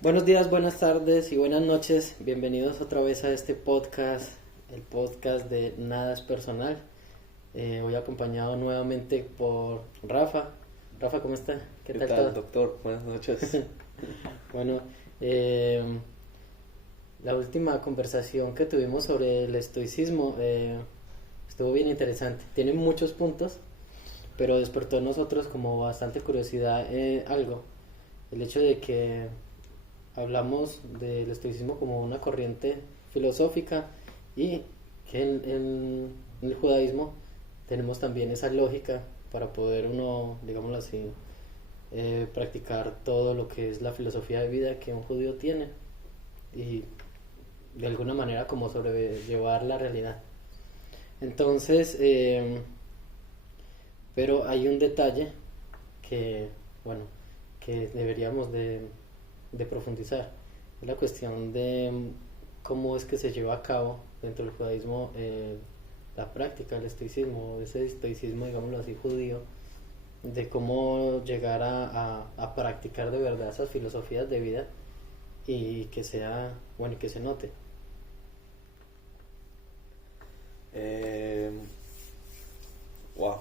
Buenos días, buenas tardes y buenas noches. Bienvenidos otra vez a este podcast, el podcast de Nada es Personal. Hoy acompañado nuevamente por Rafa. Rafa, ¿cómo está? ¿Qué tal tal, todo? doctor? Buenas noches. Bueno, eh, la última conversación que tuvimos sobre el estoicismo estuvo bien interesante. Tiene muchos puntos, pero despertó en nosotros como bastante curiosidad algo. El hecho de que hablamos del estoicismo como una corriente filosófica y que en el judaísmo tenemos también esa lógica para poder uno, digámoslo así, practicar todo lo que es la filosofía de vida que un judío tiene y de alguna manera como sobrellevar la realidad. Entonces, pero hay un detalle que, bueno, que deberíamos de profundizar. Es la cuestión de cómo es que se lleva a cabo dentro del judaísmo la práctica del estoicismo, ese estoicismo, digámoslo así, judío, de cómo llegar a practicar de verdad esas filosofías de vida y que sea, bueno, y que se note. Eh, wow,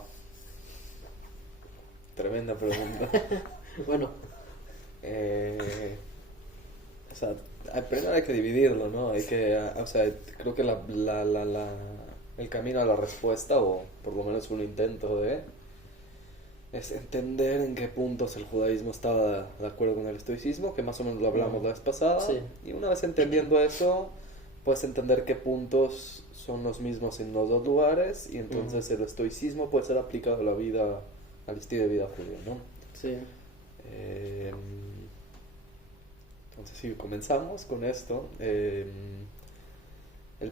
tremenda pregunta. Bueno, O sea, primero hay que dividirlo, ¿no? O sea, creo que el camino a la respuesta, o por lo menos un intento es entender en qué puntos el judaísmo estaba de acuerdo con el estoicismo, que más o menos lo hablamos la vez pasada. sí. Y una vez entendiendo eso, puedes entender qué puntos son los mismos en los dos lugares, y entonces el estoicismo puede ser aplicado a la vida, al estilo de vida judío, ¿no? Sí. Eh, entonces, si comenzamos con esto, el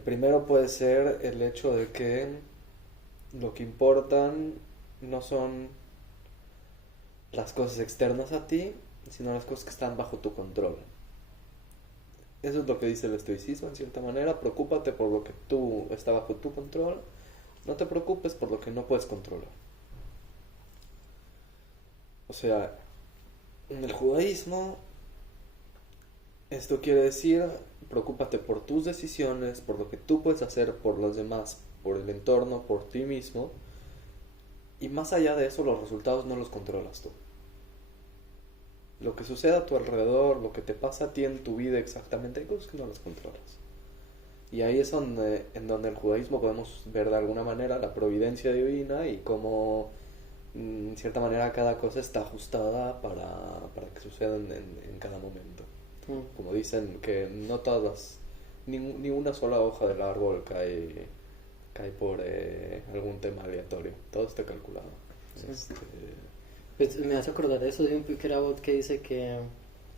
primero puede ser el hecho de que lo que importan no son las cosas externas a ti, sino las cosas que están bajo tu control. Eso es lo que dice el estoicismo, en cierta manera. Preocúpate por lo que está bajo tu control. No te preocupes por lo que no puedes controlar. O sea, en el judaísmo, esto quiere decir, preocúpate por tus decisiones, por lo que tú puedes hacer por los demás, por el entorno, por ti mismo. Y más allá de eso, los resultados no los controlas tú. Lo que sucede a tu alrededor, lo que te pasa a ti en tu vida exactamente, hay cosas que no las controlas. Y ahí es en donde el judaísmo podemos ver de alguna manera la providencia divina y cómo, en cierta manera, cada cosa está ajustada para que suceda en cada momento. Como dicen que no todas ni una sola hoja del árbol cae por algún tema aleatorio. Todo está calculado. Sí. Pues me hace acordar de eso de un Piquerabot que dice que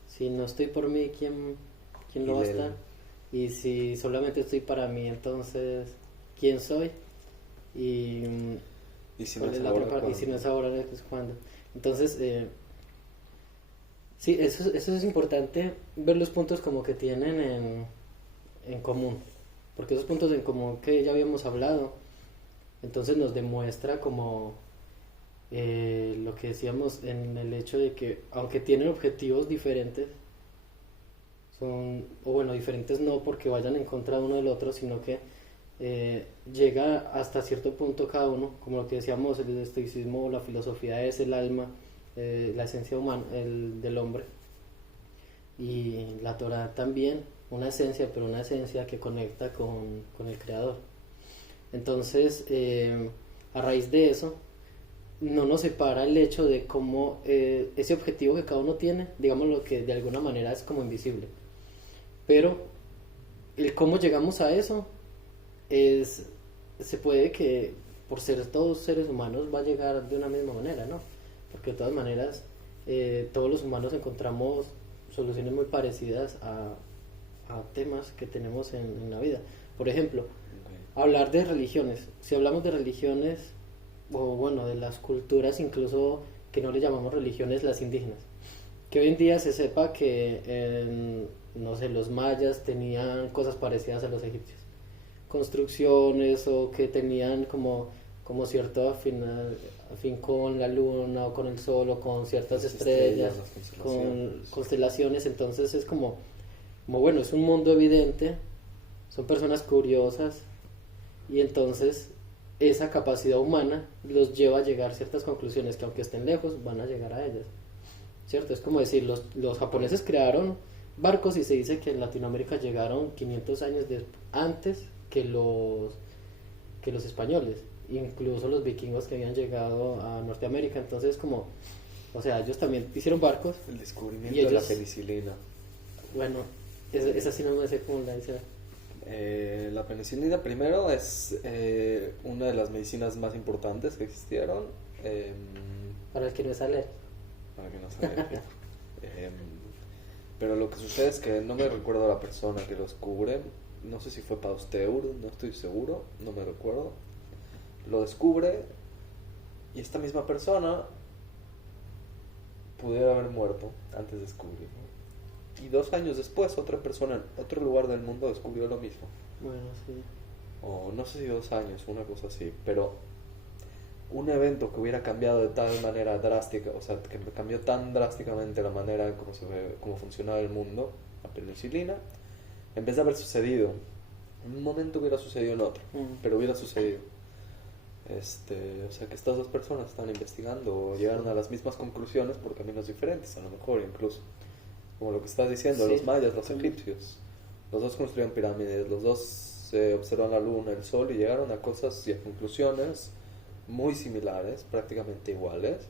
si no estoy por mí, ¿quién lo va a estar? Y si solamente estoy para mí, entonces, ¿quién soy? Y si ¿cuál no es es la ahora, otra parte? Y ¿cuándo? si no es ahora, pues ¿cuándo? Entonces, sí, eso es importante ver los puntos como que tienen en común. Porque esos puntos en común que ya habíamos hablado, entonces nos demuestra como lo que decíamos en el hecho de que aunque tienen objetivos diferentes, o bueno, diferentes no porque vayan en contra de uno del otro, sino que llega hasta cierto punto cada uno, como lo que decíamos, el estoicismo o la filosofía es el alma, la esencia humana del hombre, y la Torah también, una esencia, pero una esencia que conecta con el Creador. Entonces, a raíz de eso, no nos separa el hecho de cómo ese objetivo que cada uno tiene, digamos lo que de alguna manera es como invisible, pero el cómo llegamos a eso se puede que por ser todos seres humanos va a llegar de una misma manera, ¿no? Porque de todas maneras todos los humanos encontramos soluciones muy parecidas a temas que tenemos en la vida. Por ejemplo, hablar de religiones. Si hablamos de religiones, o bueno, de las culturas incluso que no le llamamos religiones, las indígenas, que hoy en día se sepa que no sé, los mayas tenían cosas parecidas a los egipcios, construcciones, o que tenían como como cierto afín con la luna o con el sol o con ciertas Las estrellas, las con constelaciones. constelaciones. Entonces es como bueno, es un mundo evidente, son personas curiosas y entonces esa capacidad humana los lleva a llegar a ciertas conclusiones que aunque estén lejos van a llegar a ellas, ¿cierto? Es como decir, los japoneses crearon barcos y se dice que en Latinoamérica llegaron 500 años antes que los españoles, incluso los vikingos que habían llegado a Norteamérica. Entonces como, o sea, ellos también hicieron barcos. El descubrimiento Y de la ellos- penicilina. Bueno, esa sí no me sé cómo la dice. La penicilina primero es una de las medicinas más importantes que existieron. Para el que no es alérgico. Para que no se vea. Em, pero lo que sucede es que no me recuerdo a la persona que lo descubre. No sé si fue Pasteur, no estoy seguro, no me recuerdo. Lo descubre y esta misma persona pudiera haber muerto antes de descubrirlo. Y 2 años después otra persona en otro lugar del mundo descubrió lo mismo. Bueno, sí. O no sé si 2 años, una cosa así. Pero un evento que hubiera cambiado de tal manera drástica, o sea, que cambió tan drásticamente la manera en cómo funcionaba el mundo, la penicilina, en vez de haber sucedido en un momento hubiera sucedido en otro, pero hubiera sucedido. O sea que estas dos personas están investigando o llegaron a las mismas conclusiones por caminos diferentes, a lo mejor incluso. Como lo que estás diciendo, Sí. los mayas, los egipcios, los dos construyeron pirámides, los dos observaron la luna, el sol y llegaron a cosas y a conclusiones muy similares, prácticamente iguales,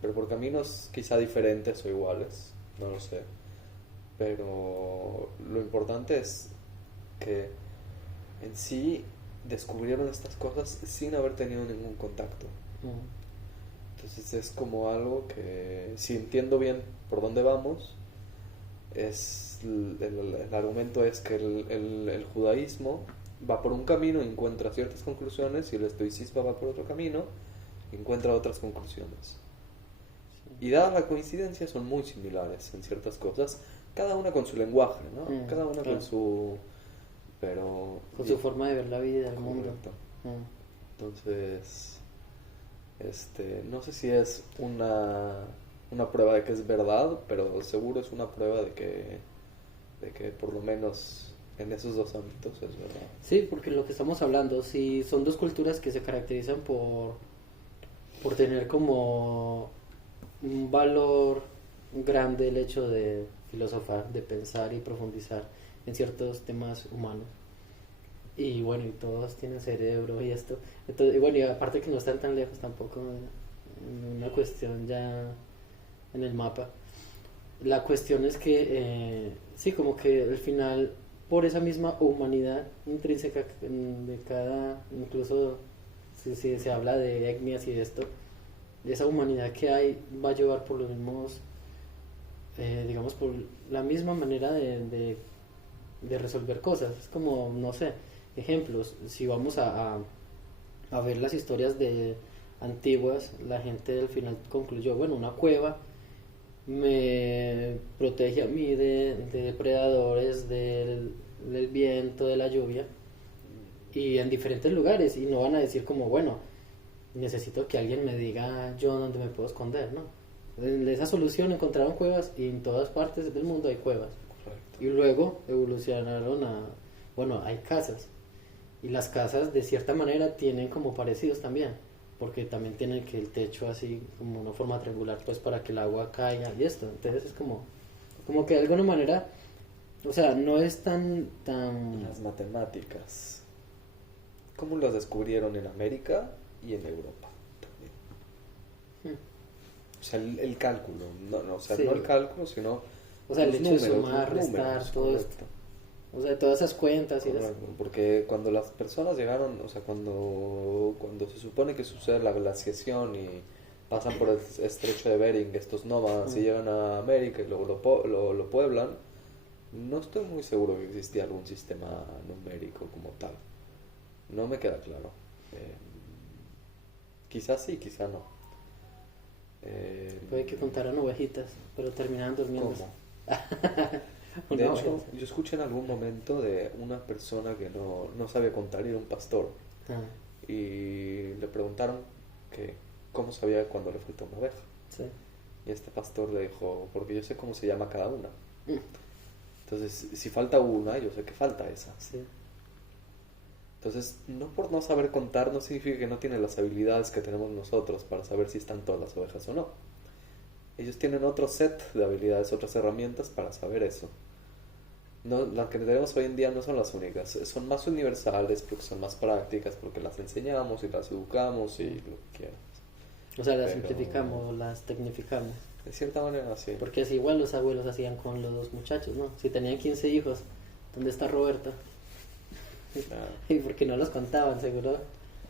pero por caminos quizá diferentes o iguales, no lo sé. Pero lo importante es que en sí descubrieron estas cosas sin haber tenido ningún contacto. Entonces es como algo que, si entiendo bien por dónde vamos, el argumento es que el judaísmo va por un camino y encuentra ciertas conclusiones y el estoicismo va por otro camino y encuentra otras conclusiones. Y dada la coincidencia son muy similares en ciertas cosas, cada una con su lenguaje, ¿no? Cada una claro. con su... pero... Con su forma de ver la vida, el mundo. Correcto. Entonces, no sé si es una prueba de que es verdad, pero seguro es una prueba de que por lo menos en esos dos ámbitos es verdad. Sí, porque lo que estamos hablando, si son dos culturas que se caracterizan por tener como un valor grande el hecho de filosofar, de pensar y profundizar en ciertos temas humanos. Y bueno, y todos tienen cerebro y esto. Entonces, y bueno, y aparte que no están tan lejos tampoco, una cuestión ya en el mapa. La cuestión es que, sí, como que al final, por esa misma humanidad intrínseca de cada, incluso si se habla de etnias y de esto, de esa humanidad que hay, va a llevar por los mismos, digamos, por la misma manera de resolver cosas. Es como, no sé, ejemplos, si vamos a ver las historias de antiguas, la gente al final concluyó, bueno, una cueva me protege a mí de depredadores, del viento, de la lluvia, y en diferentes lugares, y no van a decir como, bueno, necesito que alguien me diga yo dónde me puedo esconder, ¿no? En esa solución encontraron cuevas y en todas partes del mundo hay cuevas. Correcto. Y luego evolucionaron bueno, hay casas. Y las casas de cierta manera tienen como parecidos también, porque también tienen que el techo así como una forma triangular pues para que el agua caiga y esto. Entonces es como que de alguna manera, o sea, no es tan Las matemáticas, ¿cómo las descubrieron en América y en Europa también? O sea, el cálculo, o sea, Sí. no el cálculo, sino o sea, el los hecho de números, sumar, los restar, números, todo esto. correcto. O sea, todas esas cuentas y eso. Correcto, porque cuando las personas llegaron, o sea, cuando se supone que sucede la glaciación y pasan por el estrecho de Bering, estos nómadas, y llegan a América y luego lo pueblan, no estoy muy seguro que existía algún sistema numérico como tal. No me queda claro. Quizás sí, quizás no. Puede que contaran ovejitas, pero terminaban durmiendo. ¿Cómo? De hecho, yo escuché en algún momento de una persona que no sabía contar y era un pastor. y le preguntaron que cómo sabía cuando le falta una oveja. Sí. Y este pastor le dijo, porque yo sé cómo se llama cada una. Mm. Entonces, si falta una, yo sé que falta esa. Sí. Entonces, no por no saber contar no significa que no tiene las habilidades que tenemos nosotros para saber si están todas las ovejas o no. Ellos tienen otro set de habilidades, otras herramientas para saber eso. No, las que tenemos hoy en día no son las únicas, son más universales porque son más prácticas, porque las enseñamos y las educamos y lo que quieras. O sea, las Pero, simplificamos, las tecnificamos. de cierta manera, sí. Porque así igual los abuelos hacían con los dos muchachos, ¿no? Si tenían 15 hijos, ¿dónde está Roberto? Claro, Y porque no los contaban, seguro.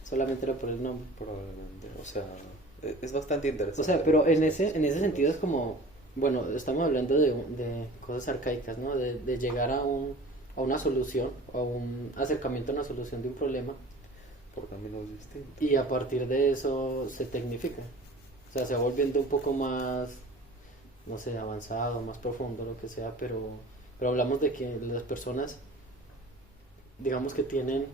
Solamente era por el nombre. probablemente. O sea, es bastante interesante. O sea, pero en ese sentido es como, bueno, estamos hablando de cosas arcaicas, ¿no? De llegar a una solución, a un acercamiento a una solución de un problema, Por caminos distintos. y a partir de eso se tecnifica. O sea, se va volviendo un poco más, no sé, avanzado, más profundo, lo que sea, pero hablamos de que las personas, digamos que tienen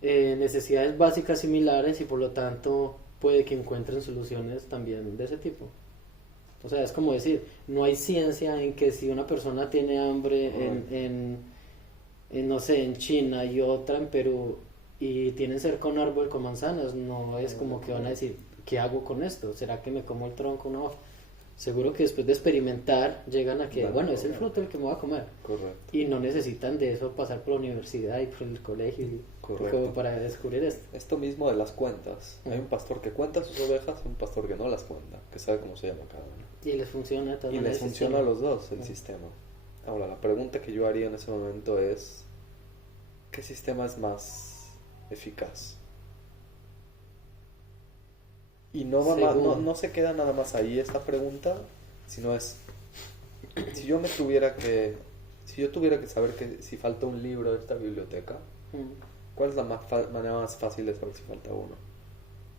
necesidades básicas similares y por lo tanto puede que encuentren soluciones también de ese tipo. O sea, es como decir, no hay ciencia en que si una persona tiene hambre no sé, en China y otra en Perú y tienen cerca un árbol con manzanas, no es como que van a decir, ¿qué hago con esto? ¿Será que me como el tronco? No. Seguro que después de experimentar llegan a que, bueno, es el fruto el que me voy a comer. Correcto. Y no necesitan de eso pasar por la universidad y por el colegio Correcto. como para descubrir esto. Esto mismo de las cuentas. Hay un pastor que cuenta sus ovejas y un pastor que no las cuenta, que sabe cómo se llama cada una. Y les funciona de todas Y maneras les el funciona a sistema. los dos el sistema. Ahora, la pregunta que yo haría en ese momento es, ¿qué sistema es más eficaz? Y no se queda nada más ahí esta pregunta, sino es, si yo tuviera que saber que si falta un libro de esta biblioteca, ¿cuál es la manera más fácil de saber si falta uno?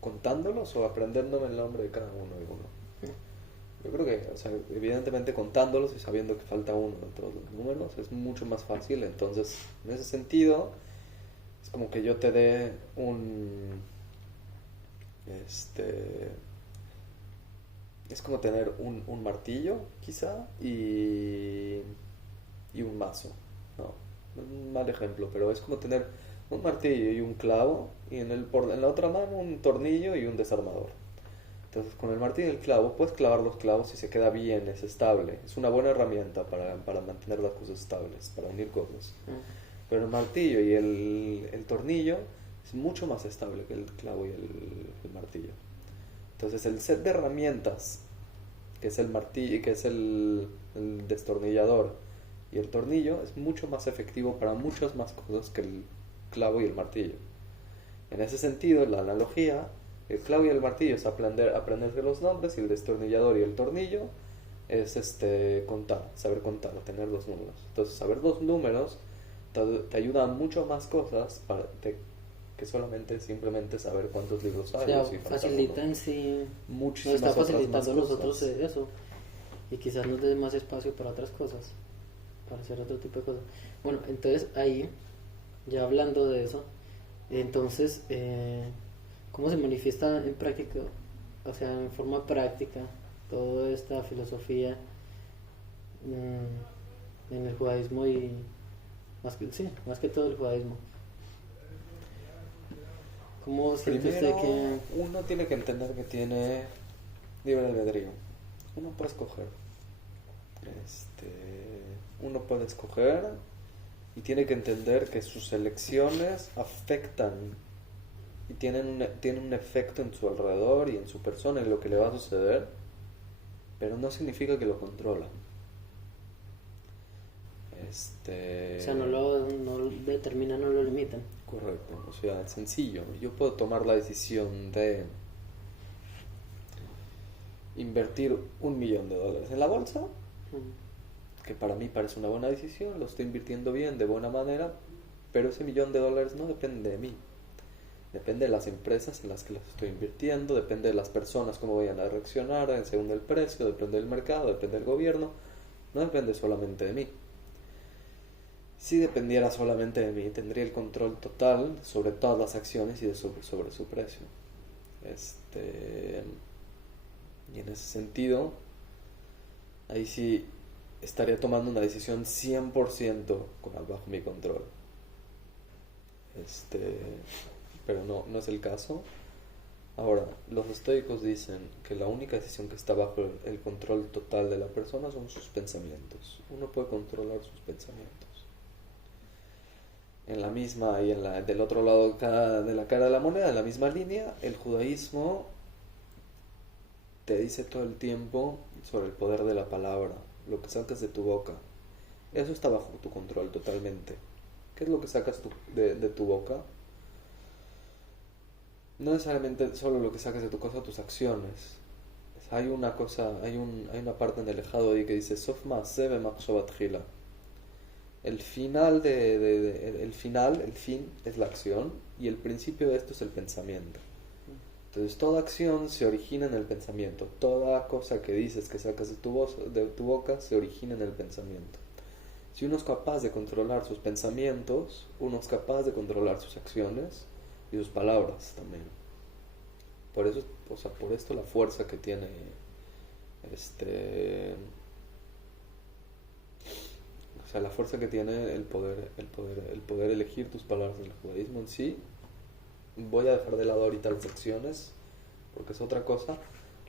¿Contándolos o aprendiéndome el nombre de cada uno y uno? Yo creo que, o sea, evidentemente contándolos y sabiendo que falta uno dentro de los números es mucho más fácil. Entonces, en ese sentido, es como que yo te dé es como tener un martillo, quizá, y un mazo. No, un mal ejemplo, pero es como tener un martillo y un clavo, y en la otra mano un tornillo y un desarmador. Entonces, con el martillo y el clavo puedes clavar los clavos y se queda bien, es estable. Es una buena herramienta para mantener las cosas estables, para unir cosas. Pero el martillo y el tornillo es mucho más estable que el clavo y el martillo. Entonces, el set de herramientas, que es el martillo, que es el destornillador y el tornillo, es mucho más efectivo para muchas más cosas que el clavo y el martillo. En ese sentido, la analogía, el clavo y el martillo es aprenderse los nombres, y el destornillador y el tornillo es contar, saber contar, tener los números. Entonces, saber los números te ayuda a mucho más cosas que simplemente saber cuántos libros hay. O sea, facilita en sí, nos está facilitando a nosotros eso, y quizás nos dé más espacio para otras cosas, para hacer otro tipo de cosas. Bueno, entonces ahí, ya hablando de eso, entonces, ¿cómo se manifiesta en práctica, o sea, en forma práctica, toda esta filosofía en el judaísmo y más que todo el judaísmo? ¿Cómo siente Primero, usted que...? uno tiene que entender que tiene libre albedrío. Uno puede escoger. Uno puede escoger y tiene que entender que sus elecciones afectan y tienen un efecto en su alrededor y en su persona, en lo que le va a suceder, pero no significa que lo controla. O sea, no lo determinan, no lo limitan. Correcto, o sea, es sencillo. Yo puedo tomar la decisión de invertir $1.000.000 en la bolsa, que para mí parece una buena decisión, lo estoy invirtiendo bien, de buena manera, pero ese $1.000.000 no depende de mí. Depende de las empresas en las que las estoy invirtiendo, depende de las personas, cómo vayan a reaccionar, según el precio, depende del mercado, depende del gobierno, no depende solamente de mí. Si dependiera solamente de mí, tendría el control total sobre todas las acciones y sobre su precio. Y en ese sentido, ahí sí estaría tomando una decisión 100% bajo mi control. Pero no es el caso. Ahora, los estoicos dicen que la única decisión que está bajo el control total de la persona son sus pensamientos. Uno puede controlar sus pensamientos. En la misma y del otro lado de la cara de la moneda, en la misma línea, el judaísmo te dice todo el tiempo sobre el poder de la palabra, lo que sacas de tu boca. Eso está bajo tu control totalmente. ¿Qué es lo que sacas de tu boca? No necesariamente solo lo que sacas de tu cosa, tus acciones. Hay una parte en el Ejado ahí que dice Sof ma'aseh be'machshavat tchila. El fin es la acción y el principio de esto es el pensamiento. Entonces toda acción se origina en el pensamiento. Toda cosa que dices que sacas de tu boca se origina en el pensamiento. Si uno es capaz de controlar sus pensamientos, uno es capaz de controlar sus acciones y sus palabras también. Por eso, por esto la fuerza que tiene la fuerza que tiene el poder elegir tus palabras en el judaísmo en sí. Voy a dejar de lado ahorita las acciones, porque es otra cosa.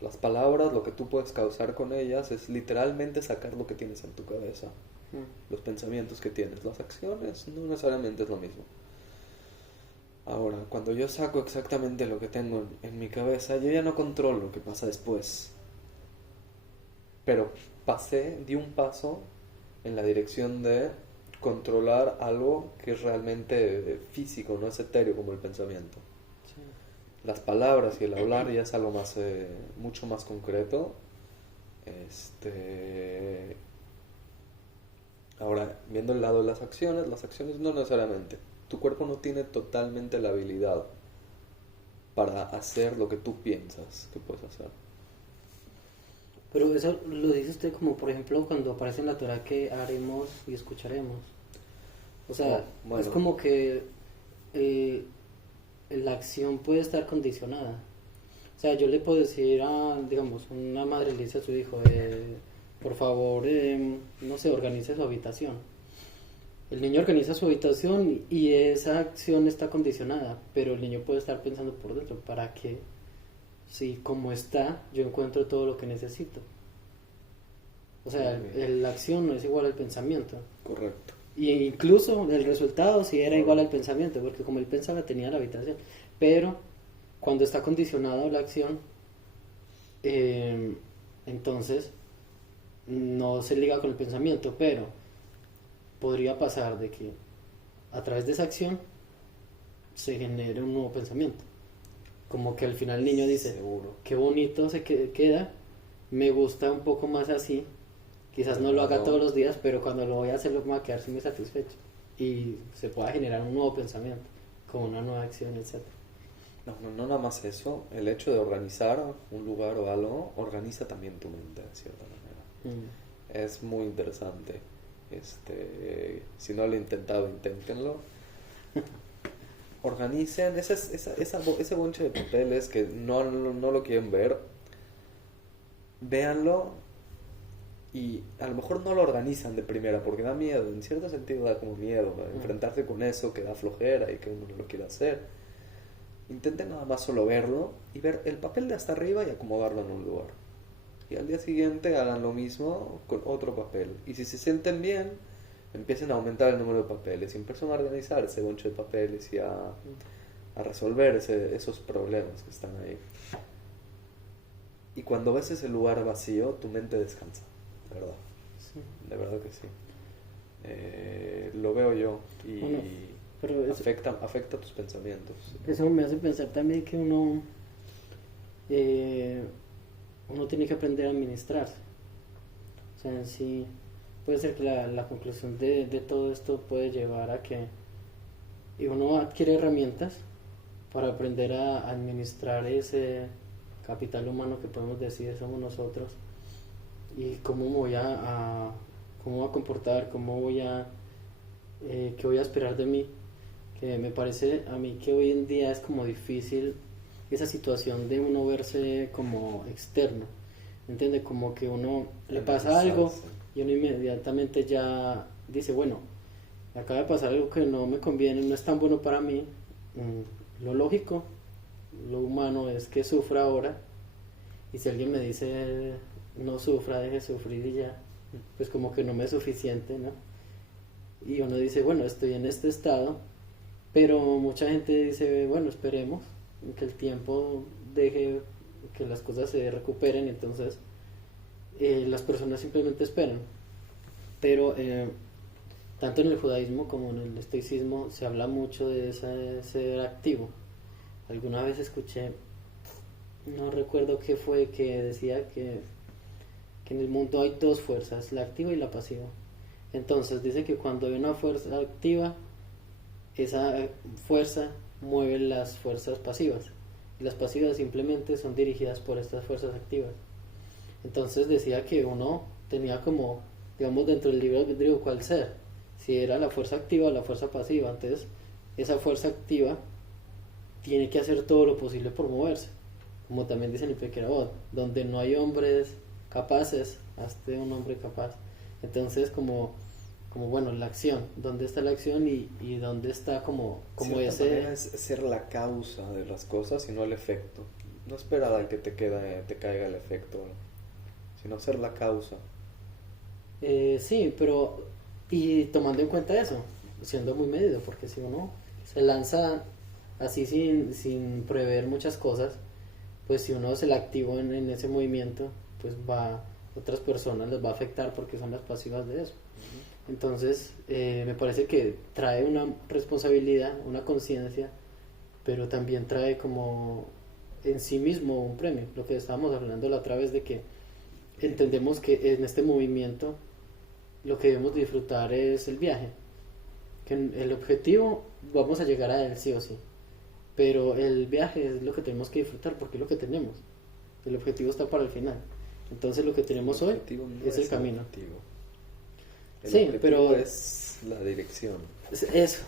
Las palabras, lo que tú puedes causar con ellas es literalmente sacar lo que tienes en tu cabeza, los pensamientos que tienes. Las acciones no necesariamente es lo mismo. Ahora, cuando yo saco exactamente lo que tengo en mi cabeza, yo ya no controlo lo que pasa después. Pero di un paso en la dirección de controlar algo que es realmente físico, no es etéreo como el pensamiento. Sí. Las palabras y el hablar ya es algo mucho más concreto. Ahora, viendo el lado de las acciones no necesariamente. Tu cuerpo no tiene totalmente la habilidad para hacer lo que tú piensas que puedes hacer. Pero eso lo dice usted como, por ejemplo, cuando aparece en la Torah que haremos y escucharemos. O sea, bueno, es como que la acción puede estar condicionada. O sea, yo le puedo decir digamos, una madre le dice a su hijo, por favor, no sé, organice su habitación. El niño organiza su habitación y esa acción está condicionada, pero el niño puede estar pensando por dentro, ¿para qué? Si como está, yo encuentro todo lo que necesito. O sea, la acción no es igual al pensamiento. Correcto. Y incluso el resultado sí era igual al pensamiento, porque como él pensaba tenía la habitación. Pero cuando está condicionado la acción, entonces no se liga con el pensamiento, pero podría pasar de que a través de esa acción se genere un nuevo pensamiento. Como que al final el niño dice, seguro, qué bonito se queda, me gusta un poco más así, quizás no lo haga todos los días, pero cuando lo voy a hacer lo voy a quedar muy satisfecho y se pueda generar un nuevo pensamiento, con una nueva acción, etc. No nada más eso, el hecho de organizar un lugar o algo, organiza también tu mente de cierta manera. Es muy interesante. Si no lo he intentado, inténtenlo. Organicen ese bonche de papeles que no lo quieren ver, véanlo y a lo mejor no lo organizan de primera porque da miedo, en cierto sentido da como miedo enfrentarse con eso que da flojera y que uno no lo quiere hacer. Intenten nada más solo verlo y ver el papel de hasta arriba y acomodarlo en un lugar, y al día siguiente hagan lo mismo con otro papel, y si se sienten bien empiecen a aumentar el número de papeles y empiezan a organizar ese bonche de papeles y a resolver esos problemas que están ahí. Y cuando ves ese lugar vacío, tu mente descansa, de verdad. Sí. De verdad que sí. Lo veo yo y bueno, pero afecta tus pensamientos. Eso me hace pensar también que uno tiene que aprender a administrarse. O sea, en sí puede ser que la conclusión de todo esto puede llevar a que uno adquiere herramientas para aprender a administrar ese capital humano que podemos decir somos nosotros, y cómo voy a comportar, cómo voy a ¿qué voy a esperar de mí? Que me parece a mí que hoy en día es como difícil esa situación de uno verse como externo, ¿entiende? Como que uno le pasa algo y uno inmediatamente ya dice, bueno, me acaba de pasar algo que no me conviene, no es tan bueno para mí. Lo lógico, lo humano es que sufra ahora, y si alguien me dice no sufra, deje de sufrir y ya, pues como que no me es suficiente, ¿no? Y uno dice, bueno, estoy en este estado, pero mucha gente dice, bueno, esperemos que el tiempo deje que las cosas se recuperen, entonces las personas simplemente esperan. Pero tanto en el judaísmo como en el estoicismo se habla mucho de ese ser activo. Alguna vez escuché, no recuerdo qué fue, que decía que en el mundo hay dos fuerzas, la activa y la pasiva. Entonces dice que cuando hay una fuerza activa, esa fuerza mueve las fuerzas pasivas, y las pasivas simplemente son dirigidas por estas fuerzas activas. Entonces decía que uno tenía como, digamos, dentro del libre albedrío cuál ser, si era la fuerza activa o la fuerza pasiva. Entonces esa fuerza activa tiene que hacer todo lo posible por moverse, como también dice en el Pequerabot, donde no hay hombres capaces, hazte un hombre capaz. Entonces como bueno, la acción, ¿dónde está la acción y dónde está como ese? Es ser la causa de las cosas y no el efecto. No esperar a que te caiga el efecto, sino ser la causa. Sí, pero y tomando en cuenta eso, siendo muy medido, porque si uno se lanza así sin prever muchas cosas, pues si uno se la activa en ese movimiento, pues otras personas les va a afectar porque son las pasivas de eso. Entonces, me parece que trae una responsabilidad, una conciencia, pero también trae como en sí mismo un premio. Lo que estábamos hablando la otra vez de que entendemos que en este movimiento lo que debemos disfrutar es el viaje. Que el objetivo vamos a llegar a él sí o sí, pero el viaje es lo que tenemos que disfrutar porque es lo que tenemos. El objetivo está para el final. Entonces lo que tenemos hoy es el camino. Sí, pero es la dirección. Eso,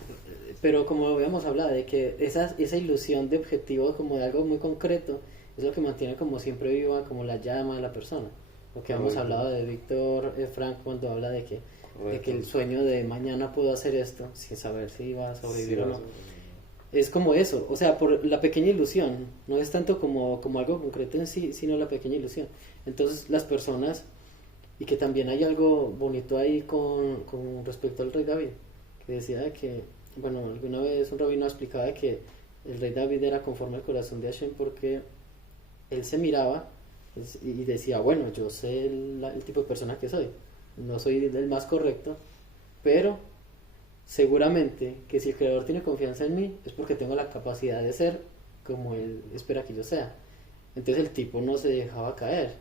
pero como habíamos hablado, de que esa ilusión de objetivo como de algo muy concreto es lo que mantiene como siempre viva como la llama de la persona. Lo que hemos hablado de Víctor Frank cuando habla de que el sueño de mañana puedo hacer esto sin saber si va a sobrevivir o no. Es como eso, o sea, por la pequeña ilusión, no es tanto como algo concreto en sí, sino la pequeña ilusión. Entonces las personas, y que también hay algo bonito ahí con respecto al rey David, que decía que, bueno, alguna vez un rabino explicaba que el rey David era conforme al corazón de Hashem porque él se miraba y decía, bueno, yo sé el tipo de persona que soy, no soy el más correcto, pero seguramente que si el creador tiene confianza en mí es porque tengo la capacidad de ser como él espera que yo sea. Entonces el tipo no se dejaba caer,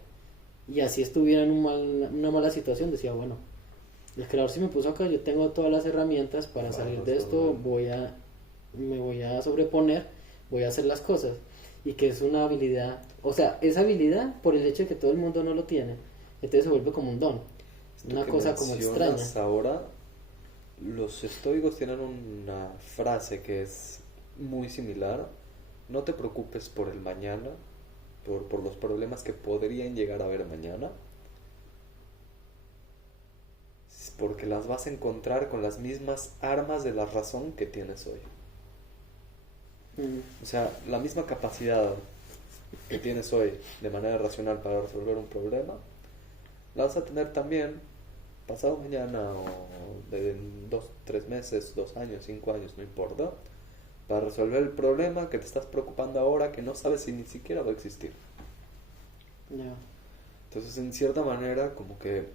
y así estuviera en una mala situación decía, bueno, el creador si me puso acá, yo tengo todas las herramientas para salir de esto, me voy a sobreponer, voy a hacer las cosas. Y que es una habilidad, o sea, esa habilidad por el hecho de que todo el mundo no lo tiene, entonces se vuelve como un don, una cosa como extraña. Ahora los estoicos tienen una frase que es muy similar: no te preocupes por el mañana, por los problemas que podrían llegar a haber mañana, porque las vas a encontrar con las mismas armas de la razón que tienes hoy. O sea, la misma capacidad que tienes hoy de manera racional para resolver un problema, la vas a tener también pasado mañana o en 2, 3 meses, 2 años, 5 años, no importa, para resolver el problema que te estás preocupando ahora, que no sabes si ni siquiera va a existir. Entonces, en cierta manera, como que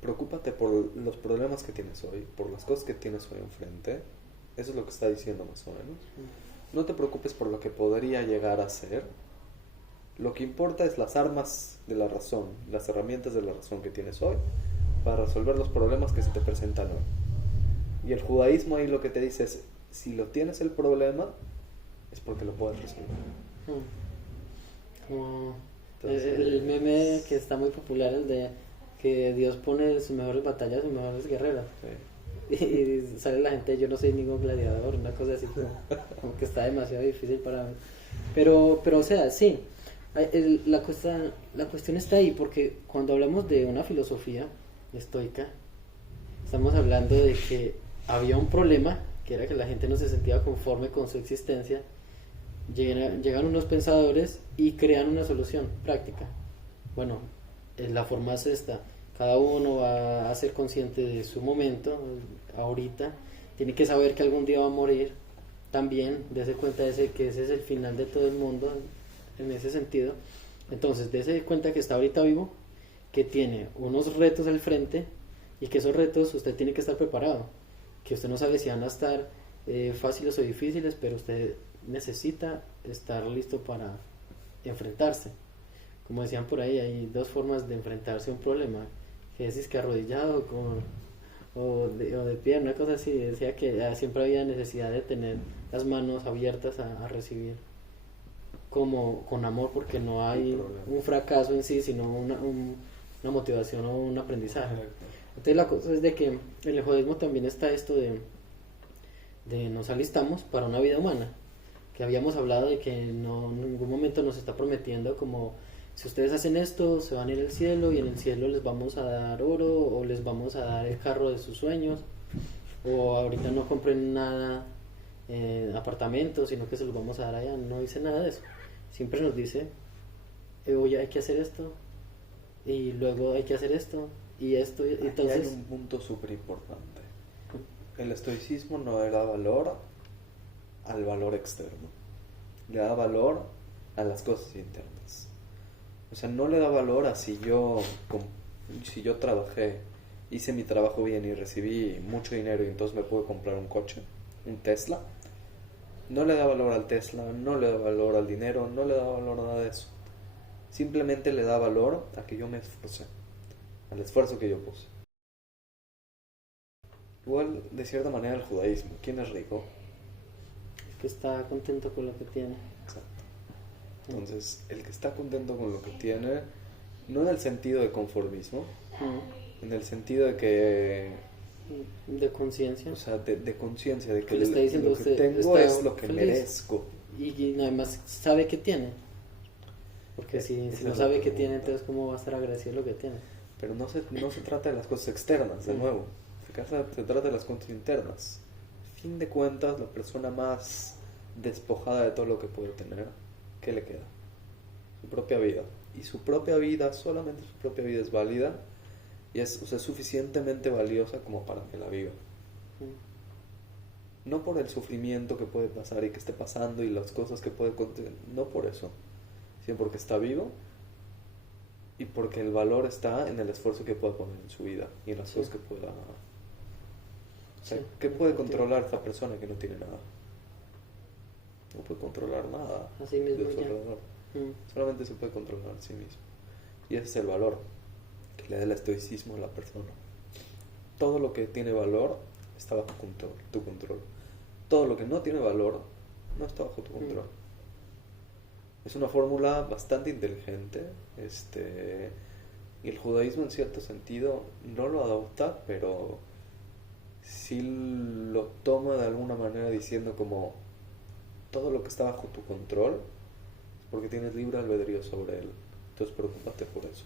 preocúpate por los problemas que tienes hoy, por las cosas que tienes hoy enfrente. Eso es lo que está diciendo más o menos. No te preocupes por lo que podría llegar a ser. Lo que importa es las armas de la razón, las herramientas de la razón que tienes hoy para resolver los problemas que se te presentan hoy. Y el judaísmo ahí lo que te dice es, si lo tienes el problema, es porque lo puedes resolver. Como el meme que está muy popular, el de que Dios pone sus mejores batallas, sus mejores guerreras. Sí. y sale la gente, yo no soy ningún gladiador, una cosa así como que está demasiado difícil para mí. Pero o sea, sí, la cuestión está ahí, porque cuando hablamos de una filosofía estoica, estamos hablando de que había un problema, que era que la gente no se sentía conforme con su existencia. Llegan unos pensadores y crean una solución práctica. Bueno, la forma es esta. Cada uno va a ser consciente de su momento, ahorita. Tiene que saber que algún día va a morir. También, dése cuenta que ese es el final de todo el mundo, en ese sentido. Entonces, dése cuenta que está ahorita vivo, que tiene unos retos al frente y que esos retos usted tiene que estar preparado. Que usted no sabe si van a estar fáciles o difíciles, pero usted necesita estar listo para enfrentarse. Como decían por ahí, hay dos formas de enfrentarse a un problema, que es que arrodillado o de pie, una cosa así. Decía que siempre había necesidad de tener las manos abiertas a recibir como con amor, porque no hay un fracaso en sí, sino una motivación o un aprendizaje. Entonces la cosa es de que en el judaísmo también está esto de nos alistamos para una vida humana, que habíamos hablado de que no, en ningún momento nos está prometiendo como si ustedes hacen esto se van a ir al cielo y en el cielo les vamos a dar oro o les vamos a dar el carro de sus sueños o ahorita no compren nada apartamentos sino que se los vamos a dar allá. No dice nada de eso, siempre nos dice oye, hay que hacer esto y luego hay que hacer esto y esto y entonces hay un punto súper importante. El estoicismo no le da valor al valor externo, le da valor a las cosas internas. O sea, no le da valor a si yo trabajé, hice mi trabajo bien y recibí mucho dinero y entonces me puedo comprar un coche, un Tesla. No le da valor al Tesla, no le da valor al dinero, no le da valor a nada de eso. Simplemente le da valor a que yo me esforcé, al esfuerzo que yo puse. Igual, de cierta manera, el judaísmo, ¿quién es rico? el que está contento con lo que tiene. Exacto. Entonces, el que está contento con lo que tiene, no en el sentido de conformismo, en el sentido de que... de conciencia. O sea, de conciencia, de que le está diciendo lo que usted tengo está es lo que feliz. merezco. Y además sabe que tiene. Porque si no sabe que tiene, entonces ¿cómo va a estar agradecido lo que tiene? Pero no se trata de las cosas externas, de nuevo. Se trata de las cosas internas. A fin de cuentas, la persona más despojada de todo lo que puede tener, ¿qué le queda? Su propia vida. Y su propia vida, solamente su propia vida es válida y es suficientemente valiosa como para que la viva. No por el sufrimiento que puede pasar y que esté pasando y las cosas que puede contener, no por eso, sino porque está vivo y porque el valor está en el esfuerzo que pueda poner en su vida y en las cosas que pueda... O sea, ¿qué puede controlar esta persona que no tiene nada? No puede controlar nada Así mismo de su ya. alrededor. Solamente se puede controlar a sí mismo. Y ese es el valor que le da el estoicismo a la persona. Todo lo que tiene valor está bajo tu control. Todo lo que no tiene valor no está bajo tu control. Es una fórmula bastante inteligente. Y el judaísmo en cierto sentido no lo adopta, pero sí lo toma de alguna manera diciendo como todo lo que está bajo tu control es porque tienes libre albedrío sobre él. Entonces preocúpate por eso.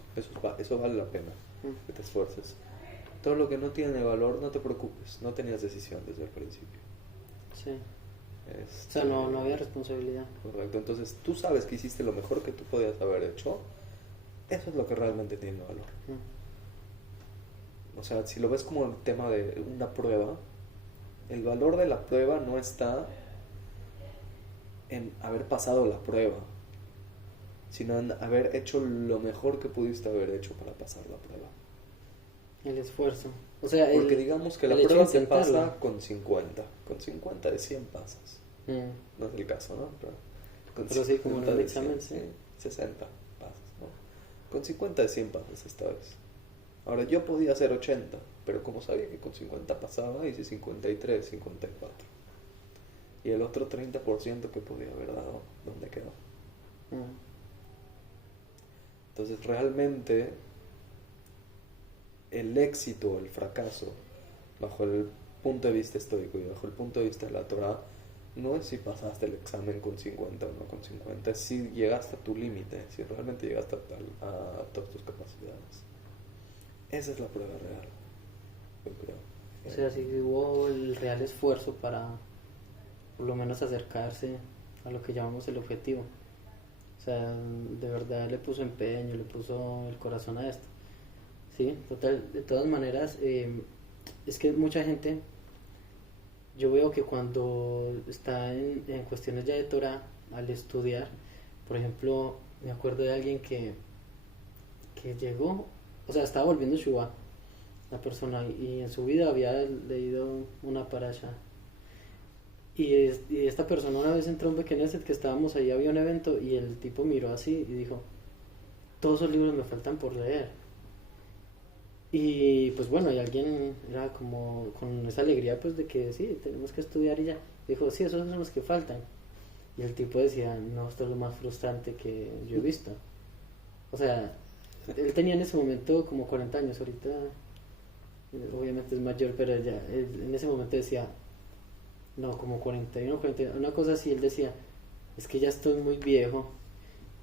Eso vale la pena que te esfuerces. Todo lo que no tiene valor, no te preocupes. No tenías decisión desde el principio. Sí. O sea, no había responsabilidad. Correcto. Entonces tú sabes que hiciste lo mejor que tú podías haber hecho. Eso es lo que realmente tiene valor. O sea, si lo ves como el tema de una prueba, el valor de la prueba no está en haber pasado la prueba, sino en haber hecho lo mejor que pudiste haber hecho para pasar la prueba. El esfuerzo. O sea, porque digamos que la prueba se pasa con 50. Con 50 de 100 pasas. No es el caso, ¿no? Pero sí, como en el examen, 60 pasas, ¿no? Con 50 de 100 pasas esta vez. Ahora, yo podía hacer 80, pero como sabía que con 50 pasaba, hice 53, 54. Y el otro 30% que podía haber dado, ¿dónde quedó? Entonces, realmente, el éxito o el fracaso, bajo el punto de vista estoico y bajo el punto de vista de la Torah, no es si pasaste el examen con 50 o no con 50, es si llegaste a tu límite, si realmente llegaste a todas tus capacidades. Esa es la prueba real, yo creo. O sea, si hubo el real esfuerzo para por lo menos acercarse a lo que llamamos el objetivo. O sea, de verdad le puso empeño, le puso el corazón a esto. Sí, total, de todas maneras, es que mucha gente, yo veo que cuando está en cuestiones ya de Torah, al estudiar, por ejemplo, me acuerdo de alguien que llegó, o sea, estaba volviendo Shuvah, la persona, y en su vida había leído una parasha. Y esta persona una vez entró a un Bekeneset que estábamos ahí, había un evento, y el tipo miró así y dijo, todos esos libros me faltan por leer. Y pues bueno, y alguien era como con esa alegría pues de que sí, tenemos que estudiar y ya. Dijo, sí, esos son los que faltan. Y el tipo decía, no, esto es lo más frustrante que yo he visto. O sea, él tenía en ese momento como 40 años, ahorita obviamente es mayor, pero ya él en ese momento decía, no, como 41, 40, una cosa así, él decía, es que ya estoy muy viejo.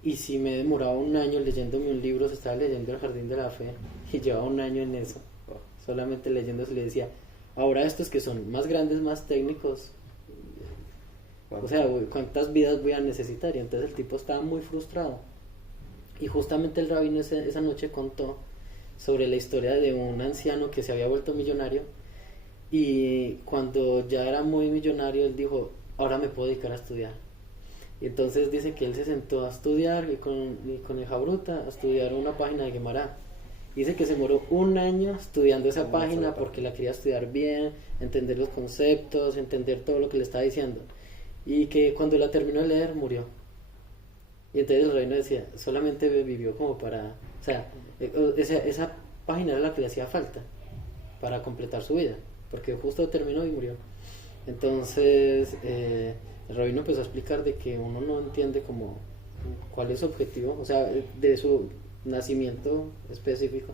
Y si me demoraba un año leyéndome un libro, se estaba leyendo El Jardín de la Fe y llevaba un año en eso, solamente leyendo, se le decía, ahora estos que son más grandes, más técnicos, o sea, ¿cuántas vidas voy a necesitar? Y entonces el tipo estaba muy frustrado. Y justamente el rabino esa noche contó sobre la historia de un anciano que se había vuelto millonario y cuando ya era muy millonario él dijo, ahora me puedo dedicar a estudiar. Y entonces dice que él se sentó a estudiar y con el Jabruta a estudiar una página de Gemara. Dice que se demoró un año estudiando esa página porque la quería estudiar bien, entender los conceptos, entender todo lo que le estaba diciendo. Y que cuando la terminó de leer murió. Y entonces el reino decía, solamente vivió como para... O sea, esa página era la que le hacía falta para completar su vida, porque justo terminó y murió. Entonces... el rabino empezó a explicar de que uno no entiende como cuál es su objetivo, o sea, de su nacimiento específico.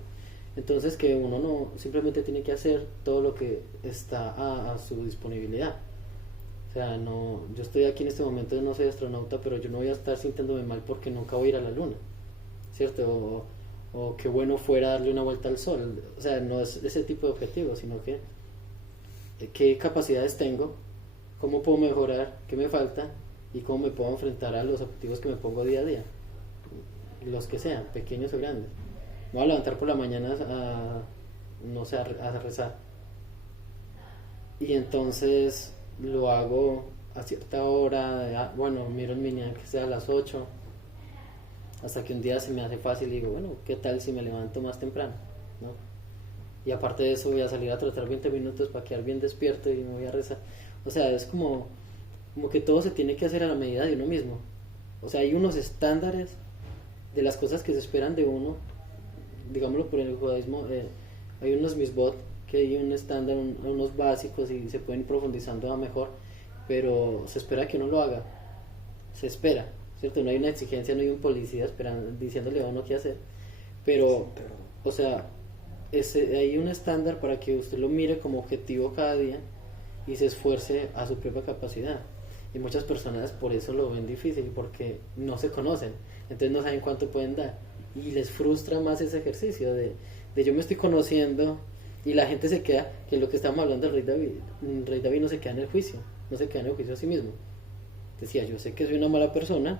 Entonces que uno no simplemente tiene que hacer todo lo que está a su disponibilidad. O sea, no, yo estoy aquí en este momento, no soy astronauta, pero yo no voy a estar sintiéndome mal porque nunca voy a ir a la luna, ¿cierto? O qué bueno fuera darle una vuelta al sol. O sea, no es ese tipo de objetivo, sino que qué capacidades tengo, cómo puedo mejorar, qué me falta y cómo me puedo enfrentar a los objetivos que me pongo día a día, los que sean, pequeños o grandes. Me voy a levantar por la mañana no sé, a rezar, y entonces lo hago a cierta hora, bueno, miro el minián que sea a las 8, hasta que un día se me hace fácil y digo, bueno, ¿qué tal si me levanto más temprano? ¿No? Y aparte de eso voy a salir a trotar 20 minutos para quedar bien despierto y me voy a rezar. O sea, es como que todo se tiene que hacer a la medida de uno mismo. O sea, hay unos estándares de las cosas que se esperan de uno. Digámoslo por el judaísmo, hay unos misbot, que hay un estándar, unos básicos y se pueden ir profundizando a mejor, pero se espera que uno lo haga. Se espera, ¿cierto? No hay una exigencia, no hay un policía esperando, diciéndole a uno qué hacer. Pero, o sea, hay un estándar para que usted lo mire como objetivo cada día y se esfuerce a su propia capacidad. Y muchas personas por eso lo ven difícil, porque no se conocen, entonces no saben cuánto pueden dar y les frustra más ese ejercicio de yo me estoy conociendo, y la gente se queda, que es lo que estamos hablando del rey David no se queda en el juicio, no se queda en el juicio a sí mismo. Decía, yo sé que soy una mala persona,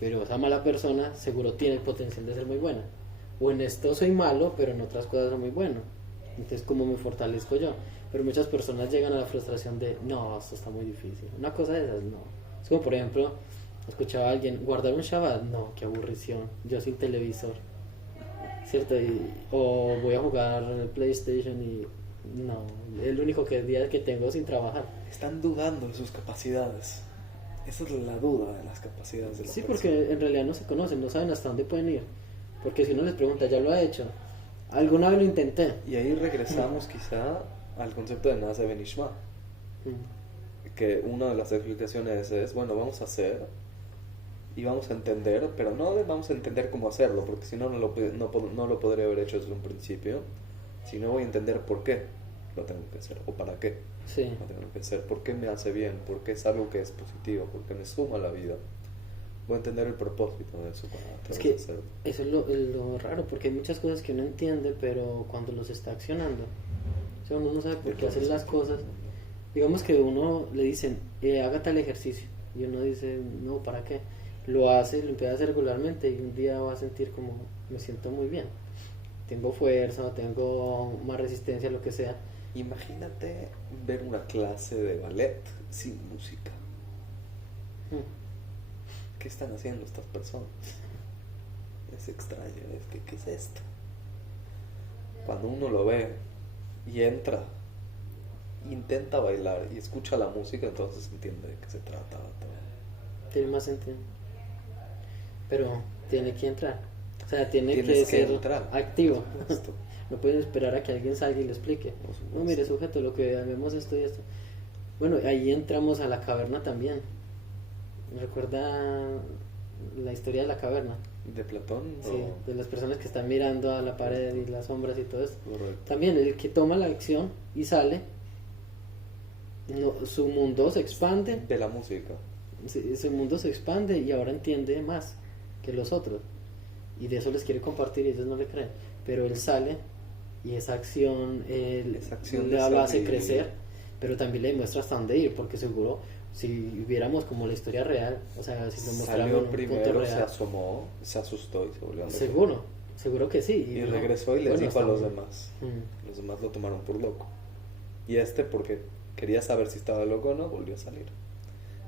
pero esa mala persona seguro tiene el potencial de ser muy buena, o en esto soy malo pero en otras cosas soy muy bueno, entonces ¿cómo me fortalezco yo? Pero muchas personas llegan a la frustración de, no, esto está muy difícil. Una cosa de esas, no. Es como, por ejemplo, escuchaba a alguien, guardar un Shabbat, no, qué aburrición, yo sin televisor, ¿cierto? O voy a jugar PlayStation y, no, el único día que tengo sin trabajar. Están dudando de sus capacidades. Esa es la duda de las capacidades de la Sí, persona. porque en realidad no se conocen, no saben hasta dónde pueden ir. Porque si uno les pregunta, ¿ya lo ha hecho? Alguna vez lo intenté. Y ahí regresamos quizá al concepto de Nasa Benishma, que una de las explicaciones es, bueno, vamos a hacer y vamos a entender, pero no vamos a entender cómo hacerlo, porque si no, no lo podría haber hecho desde un principio, sino voy a entender por qué. lo tengo que hacer, o para qué Sí. lo tengo que hacer, por qué me hace bien, por qué es algo que es positivo, por qué me suma a la vida. Voy a entender el propósito de eso para Es través que de hacerlo. eso es lo raro, porque hay muchas cosas que uno entiende, pero cuando los está accionando, o sea, uno no sabe por qué hacer las cosas. Digamos que uno le dicen, haga tal ejercicio, y uno dice, no, ¿para qué? Lo hace, lo empieza a hacer regularmente, y un día va a sentir como, me siento muy bien. Tengo fuerza, tengo más resistencia, lo que sea. Imagínate ver una clase de ballet sin música. Mm. ¿Qué están haciendo estas personas? Es extraño, es que ¿qué es esto? Cuando uno lo ve y entra, intenta bailar y escucha la música, entonces entiende de qué se trata todo. Tiene más sentido. Pero tiene que entrar. O sea, tiene Tienes que que ser entrar. activo. Por supuesto. No pueden esperar a que alguien salga y le explique. Por supuesto. No, mire, sujeto, lo que vemos esto y esto. Bueno, ahí entramos a la caverna también. ¿Recuerda la historia de la caverna? ¿De Platón? Sí, ¿O? de las personas que están mirando a la pared y las sombras y todo eso. Correcto. También el que toma la acción y sale, su mundo se expande, De la música. su mundo se expande y ahora entiende más que los otros. Y de eso les quiere compartir y ellos no le creen. Pero él sale y esa acción, Esa acción le de lo hace salir. crecer, pero también le demuestra hasta dónde ir, porque seguro si viéramos como la historia real, o sea, si lo mostramos en Salió un punto primero, se real, asomó, se asustó y se volvió a meter. seguro que sí. Y no, regresó y les bueno, dijo a los hasta- demás. Mm, Los demás lo tomaron por loco. Y porque quería saber si estaba loco o no, volvió a salir.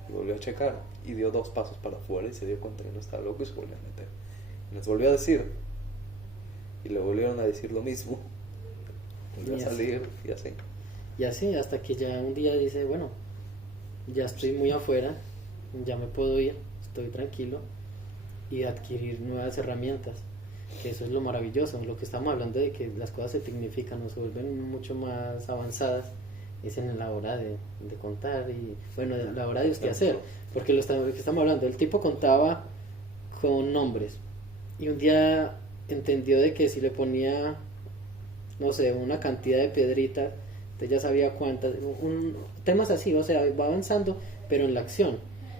Y volvió a checar. Y dio 2 pasos para afuera y se dio cuenta que no estaba loco y se volvió a meter. Y les volvió a decir. Y le volvieron a decir lo mismo. Volvió a Y así. salir y así. y así, hasta que ya un día dice, bueno, ya estoy muy afuera, ya me puedo ir, estoy tranquilo y adquirir nuevas herramientas, que eso es lo maravilloso, lo que estamos hablando de que las cosas se tecnifican o se vuelven mucho más avanzadas, es en la hora de contar y, bueno, a la hora de usted hacer, porque lo que estamos hablando, el tipo contaba con nombres y un día entendió de que si le ponía, no sé, una cantidad de piedritas, usted ya sabía cuántas, temas así, o sea, va avanzando, pero en la acción,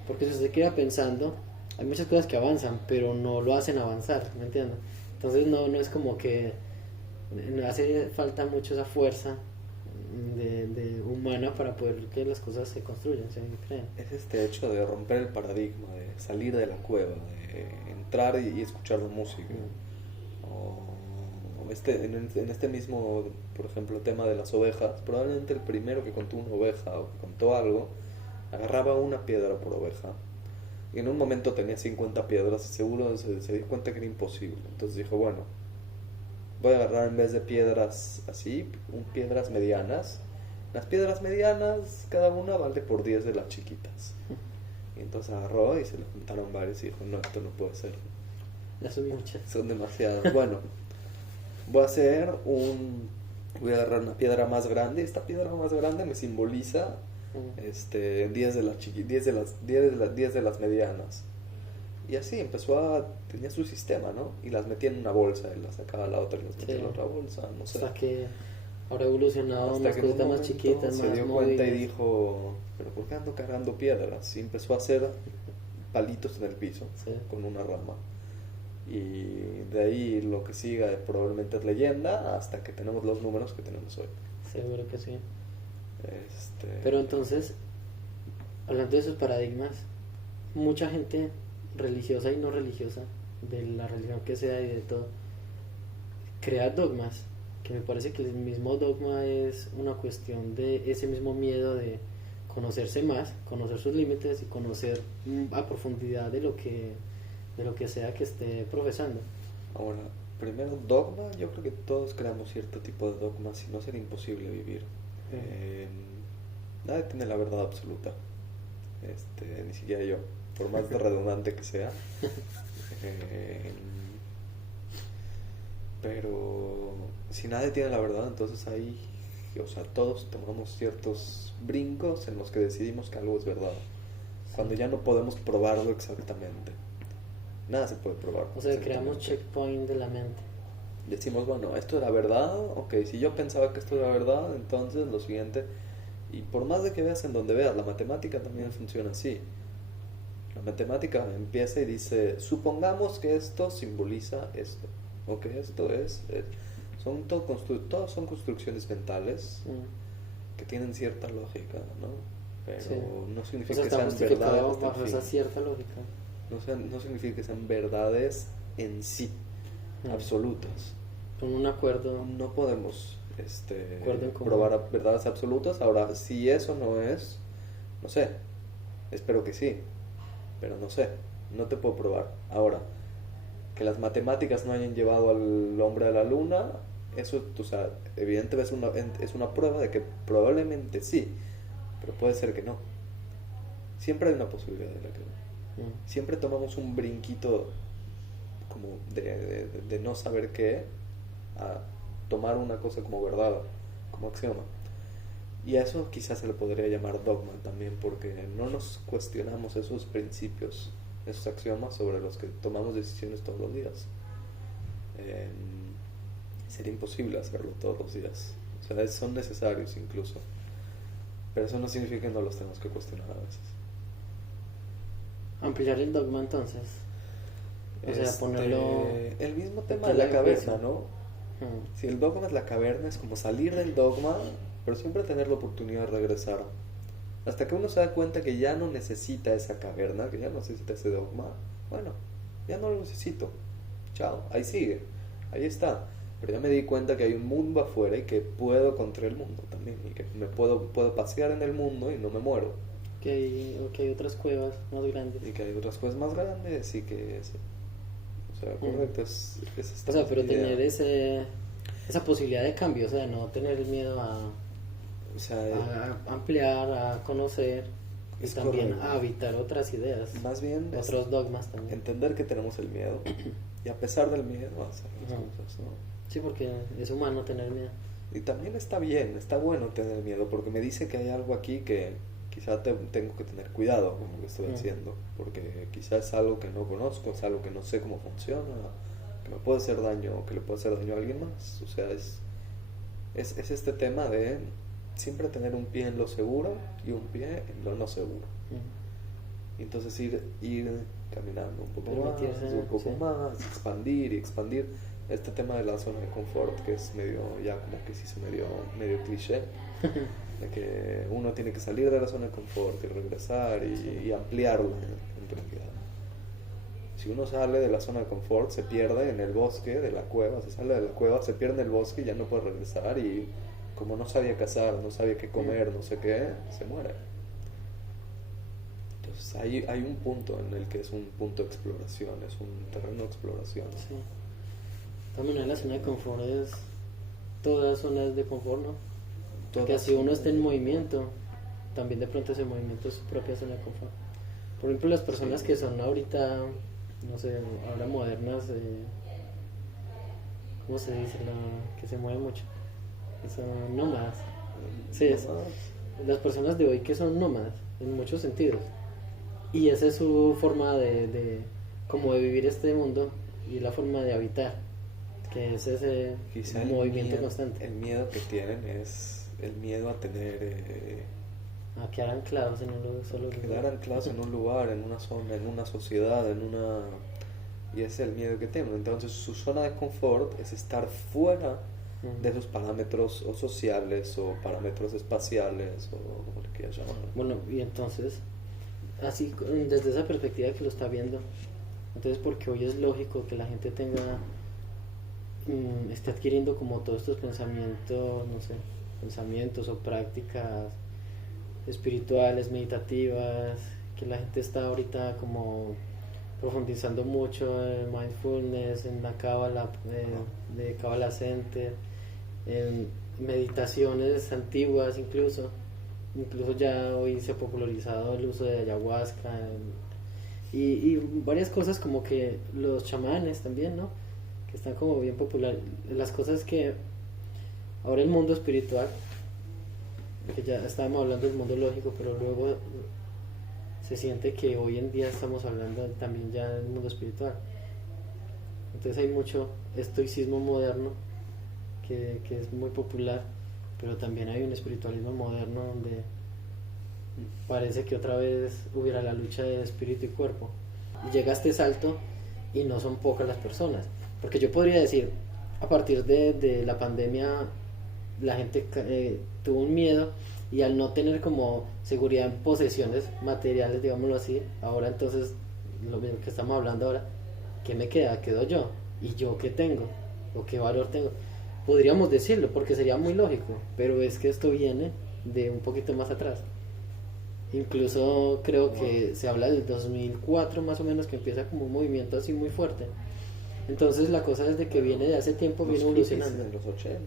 porque si usted queda pensando, hay muchas cosas que avanzan, pero no lo hacen avanzar, ¿me entiendes? Entonces no es como que hace falta mucho esa fuerza de humana para poder que las cosas se construyan, se creen. Es este hecho de romper el paradigma, de salir de la cueva, de entrar y escuchar la música. O en este mismo, por ejemplo, tema de las ovejas, probablemente el primero que contó una oveja o que contó algo, agarraba una piedra por oveja y en un momento tenía 50 piedras y seguro se dio cuenta que era imposible. Entonces dijo, bueno, voy a agarrar en vez de piedras así, piedras medianas. Las piedras medianas, cada una vale por 10 de las chiquitas. Y entonces agarró y se le juntaron varios y dijo, no, esto no puede ser. Ya son muchas. Son demasiadas. Bueno, voy a agarrar una piedra más grande. Esta piedra más grande me simboliza 10 de las 10 de las medianas. Y así tenía su sistema, ¿no? Y las metía en una bolsa y las sacaba a la otra y las metía en la otra bolsa, no sé. Hasta que ahora evolucionado Hasta unas que en un cositas más momento chiquitas, se más dio cuenta y móviles. dijo, pero ¿por qué ando cargando piedras? Y empezó a hacer palitos en el piso Sí. con una rama. Y de ahí lo que siga probablemente es leyenda hasta que tenemos los números que tenemos hoy. Seguro que sí. Este, Pero entonces, hablando de esos paradigmas, mucha gente religiosa y no religiosa, de la religión que sea y de todo, crea dogmas, que me parece que el mismo dogma es una cuestión de ese mismo miedo de conocerse más, conocer sus límites y conocer a profundidad de lo que sea que esté profesando. Ahora, primero, dogma, yo creo que todos creamos cierto tipo de dogmas, si no sería imposible vivir. Nadie tiene la verdad absoluta, ni siquiera yo, por más de redundante que sea. Pero si nadie tiene la verdad, entonces ahí, o sea, todos tomamos ciertos brincos en los que decidimos que algo es verdad, cuando ya no podemos probarlo exactamente. Nada se puede probar. O sea, exactamente. creamos checkpoint de la mente. decimos, bueno, esto era verdad, ok, si yo pensaba que esto era verdad, entonces lo siguiente, y por más de que veas en donde veas, la matemática también funciona así. La matemática empieza y dice, supongamos que esto simboliza esto, o que esto es. Todos son construcciones mentales que tienen cierta lógica, ¿no? Pero Sí. no significa Pues que está sean justificado verdades hasta el bajo esa fin. cierta lógica. No significa que sean verdades en sí, absolutas. Con un acuerdo. No podemos Acuerdo en común. probar verdades absolutas. Ahora, si eso no es, no sé, espero que sí, pero no sé, no te puedo probar. Ahora, que las matemáticas no hayan llevado al hombre a la luna, eso, o sea, evidentemente es una prueba de que probablemente sí, pero puede ser que no. Siempre hay una posibilidad de la que no. Siempre tomamos un brinquito como de no saber qué a tomar una cosa como verdad, como axioma. Y a eso quizás se le podría llamar dogma también, porque no nos cuestionamos esos principios, esos axiomas sobre los que tomamos decisiones todos los días. Sería imposible hacerlo todos los días. O sea, son necesarios incluso. Pero eso no significa que no los tenemos que cuestionar a veces. Ampliar el dogma entonces. O sea, ponerlo... El mismo tema de la caverna, ¿no? Hmm. Si el dogma es la caverna, es como salir del dogma, pero siempre tener la oportunidad de regresar. Hasta que uno se da cuenta que ya no necesita esa caverna, que ya no necesita ese dogma. Bueno, ya no lo necesito. Chao, ahí sigue, ahí está. Pero ya me di cuenta que hay un mundo afuera y que puedo contra el mundo también. Y que me puedo pasear en el mundo y no me muero. Que hay otras cuevas más grandes. Y que hay otras cosas más grandes y que... Sí. O sea, correcto, es esta O sea, pero posibilidad. tener esa posibilidad de cambio, o sea, no tener el miedo O sea, a ampliar, a conocer y es también correcto. a habitar otras ideas, Más bien es otros dogmas también. entender que tenemos el miedo y a pesar del miedo hacer las cosas, ¿no? Sí, porque es humano tener miedo. Y también está bien, está bueno tener miedo porque me dice que hay algo aquí que quizá tengo que tener cuidado con lo que estoy haciendo, porque quizá es algo que no conozco, es algo que no sé cómo funciona, que me puede hacer daño, que le puede hacer daño a alguien más. O sea, es este tema de siempre tener un pie en lo seguro y un pie en lo no seguro. Y entonces ir caminando un poco más, expandir y expandir este tema de la zona de confort, que es medio, ya como que sí se medio cliché, de que uno tiene que salir de la zona de confort y regresar y ampliarla en realidad. Si uno sale de la zona de confort, se pierde en el bosque de la cueva, se sale de la cueva, se pierde en el bosque y ya no puede regresar, y como no sabía cazar, no sabía qué comer, no sé qué, se muere. Entonces hay un punto en el que es un punto de exploración, es un terreno de exploración. Sí. También la zona de confort es todas zonas de confort, ¿no? Porque si uno está en movimiento, también de pronto ese movimiento es su propia zona de confort. Por ejemplo, las personas que son ahorita, no sé, ahora modernas, ¿cómo se dice? Que se mueven mucho, que son nómadas. Sí, las personas de hoy que son nómadas en muchos sentidos, y esa es su forma como de vivir este mundo y la forma de habitar, que es ese quizá movimiento constante. El miedo que tienen es el miedo a tener A quedar anclados en un solo lugar. quedar anclados en un lugar, en una zona, en una sociedad, y ese es el miedo que tienen. Entonces su zona de confort es estar fuera de esos parámetros o sociales o parámetros espaciales o como le quieras llamar. Bueno, y entonces, así desde esa perspectiva que lo está viendo, entonces porque hoy es lógico que la gente esté adquiriendo como todos estos pensamientos, no sé, pensamientos o prácticas espirituales, meditativas, que la gente está ahorita como profundizando mucho en mindfulness, en la Cábala, de Cábala Center, en meditaciones antiguas incluso ya hoy se ha popularizado el uso de ayahuasca, y varias cosas como que los chamanes también, ¿no? Que están como bien popular, las cosas que ahora el mundo espiritual, que ya estábamos hablando del mundo lógico, pero luego se siente que hoy en día estamos hablando también ya del mundo espiritual. Entonces hay mucho estoicismo moderno que es muy popular, pero también hay un espiritualismo moderno donde parece que otra vez hubiera la lucha de espíritu y cuerpo. Y llega a este salto y no son pocas las personas. Porque yo podría decir, a partir de la pandemia, la gente tuvo un miedo y al no tener como seguridad en posesiones materiales, digámoslo así, ahora entonces, lo mismo que estamos hablando ahora, ¿qué me queda? ¿Quedo yo? ¿Y yo qué tengo? ¿O qué valor tengo? Podríamos decirlo porque sería muy lógico, pero es que esto viene de un poquito más atrás. Incluso creo que se habla del 2004 más o menos, que empieza como un movimiento así muy fuerte. Entonces la cosa desde que viene de hace tiempo viene evolucionando. En los 80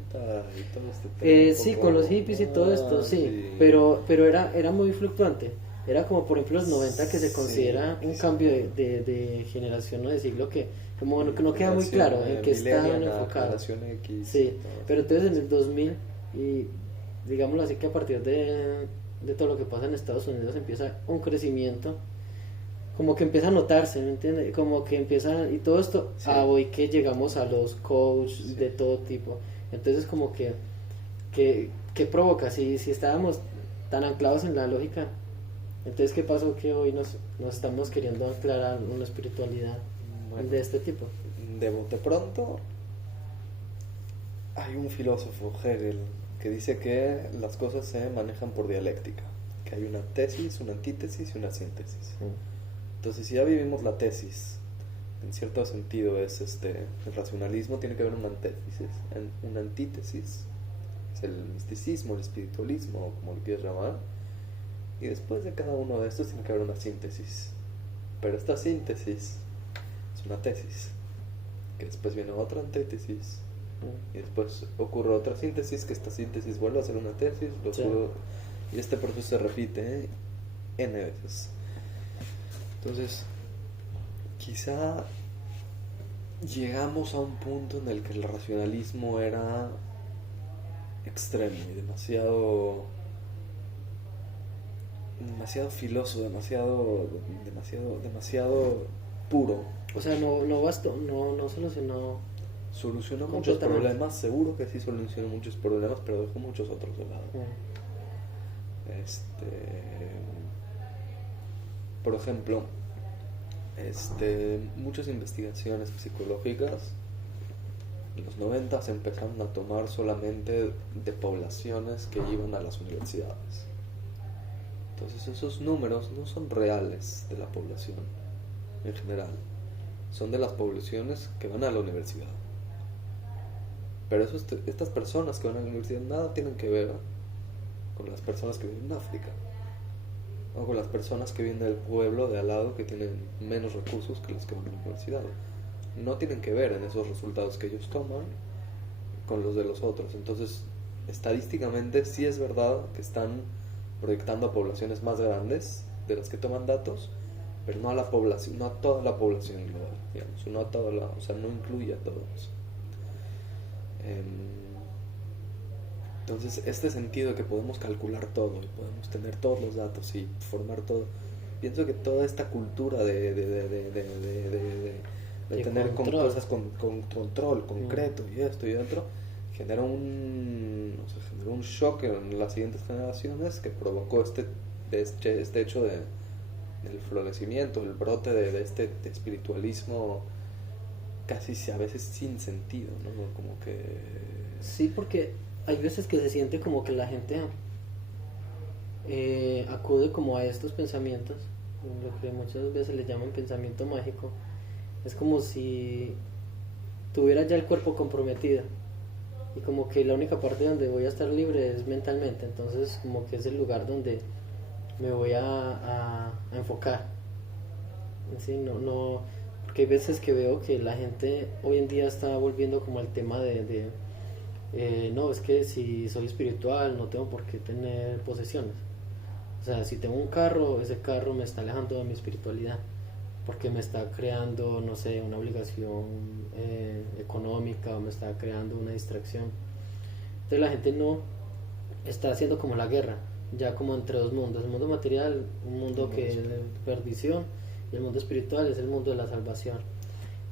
y todo este Sí, con los hippies y todo esto, sí, pero era muy fluctuante. Era como por ejemplo los 90 que se considera un cambio de generación o de siglo que como que no queda muy claro en qué estaban enfocados. Sí, pero entonces en el 2000 y digámoslo así que a partir de todo lo que pasa en Estados Unidos empieza un crecimiento como que empieza a notarse, ¿me entiendes? Como que empieza, y todo esto, Sí. hoy que llegamos a los coaches de todo tipo, entonces como que provoca, si estábamos tan anclados en la lógica, entonces ¿qué pasó que hoy nos estamos queriendo anclar a una espiritualidad de este tipo? De bote pronto, hay un filósofo, Hegel, que dice que las cosas se manejan por dialéctica, que hay una tesis, una antítesis y una síntesis. Entonces, si ya vivimos la tesis, en cierto sentido es el racionalismo, tiene que haber una antítesis, es el misticismo, el espiritualismo, o como lo quieras llamar, y después de cada uno de estos tiene que haber una síntesis. Pero esta síntesis es una tesis, que después viene otra antítesis, y después ocurre otra síntesis, que esta síntesis vuelve a ser una tesis, y este proceso se repite N veces. Entonces, quizá llegamos a un punto en el que el racionalismo era extremo y demasiado filoso, demasiado puro. O sea, no bastó, no solucionó. Solucionó muchos problemas, seguro que sí solucionó muchos problemas, pero dejó muchos otros de lado. Por ejemplo, muchas investigaciones psicológicas en los 90 se empezaron a tomar solamente de poblaciones que iban a las universidades. Entonces esos números no son reales de la población en general, son de las poblaciones que van a la universidad. Pero estas personas que van a la universidad nada tienen que ver con las personas que viven en África, o con las personas que viven del pueblo de al lado que tienen menos recursos que los que van a la universidad. No tienen que ver en esos resultados que ellos toman con los de los otros. Entonces, estadísticamente sí es verdad que están proyectando a poblaciones más grandes de las que toman datos, pero no a la población, no a toda la población global, digamos, no a toda o sea, no incluye a todos. Entonces, este sentido de que podemos calcular todo y podemos tener todos los datos y formar todo, pienso que toda esta cultura de tener cosas con control concreto y esto y otro, generó un shock en las siguientes generaciones que provocó este hecho del florecimiento, el brote de este espiritualismo casi a veces sin sentido, ¿no? Como que... Sí, porque hay veces que se siente como que la gente acude como a estos pensamientos, lo que muchas veces le llaman pensamiento mágico. Es como si tuviera ya el cuerpo comprometido y como que la única parte donde voy a estar libre es mentalmente, entonces como que es el lugar donde me voy a enfocar. ¿Sí? No, porque hay veces que veo que la gente hoy en día está volviendo como el tema no, es que si soy espiritual no tengo por qué tener posesiones. O sea, si tengo un carro, ese carro me está alejando de mi espiritualidad, porque me está creando, no sé, una obligación económica, o me está creando una distracción. Entonces la gente no está haciendo como la guerra, ya como entre dos mundos, el mundo material, un mundo que es de perdición, y el mundo espiritual es el mundo de la salvación.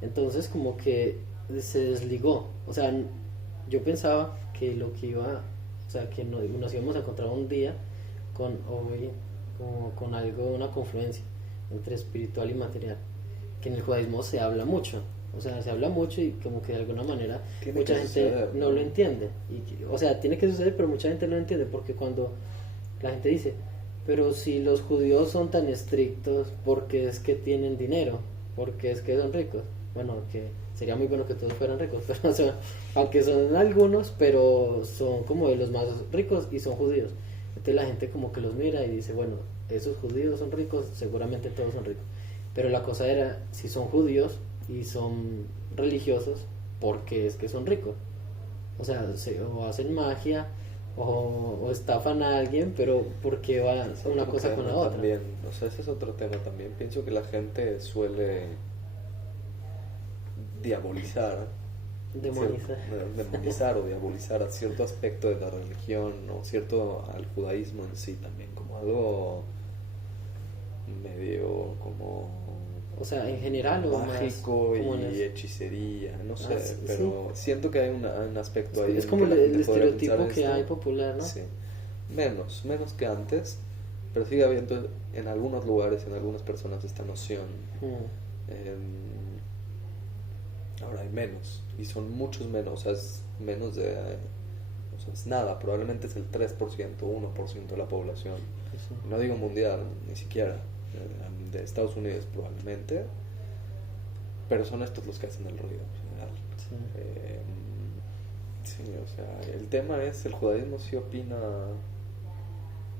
Entonces como que se desligó. O sea, yo pensaba que lo que iba, o sea, que nos íbamos a encontrar un día con hoy, como con algo, una confluencia entre espiritual y material, que en el judaísmo se habla mucho. O sea, se habla mucho y como que de alguna manera Tiene mucha que gente suceder, no lo entiende. O sea, tiene que suceder, pero mucha gente no lo entiende porque cuando la gente dice, pero si los judíos son tan estrictos, porque es que tienen dinero, porque es que son ricos. Bueno, que sería muy bueno que todos fueran ricos, pero o sea, aunque son algunos, pero son como de los más ricos y son judíos. Entonces la gente como que los mira y dice, bueno, esos judíos son ricos, seguramente todos son ricos. Pero la cosa era, si son judíos y son religiosos, porque es que son ricos. O sea, o hacen magia o estafan a alguien, pero ¿por qué va Es una otro cosa con tema la otra? también, o sea, ese es otro tema también. Pienso que la gente suele diabolizar, Demonizar. demonizar o diabolizar a cierto aspecto de la religión o cierto al judaísmo en sí también, como algo medio como O sea, en general o más mágico como y hechicería, no sé, sí, pero siento que hay un aspecto ahí es en como que la el gente podría estereotipo pensar que esto. hay popular, ¿no? Sí, menos que antes, pero sigue habiendo en algunos lugares, en algunas personas esta noción. Mm, Ahora hay menos, y son muchos menos, o sea, es menos de, o sea, es nada, probablemente es el 3%, 1% de la población. pues sí. No digo mundial, ni siquiera, de Estados Unidos probablemente, pero son estos los que hacen el ruido en general. Sí. Eh, sí, o sea, el tema es, el judaísmo sí opina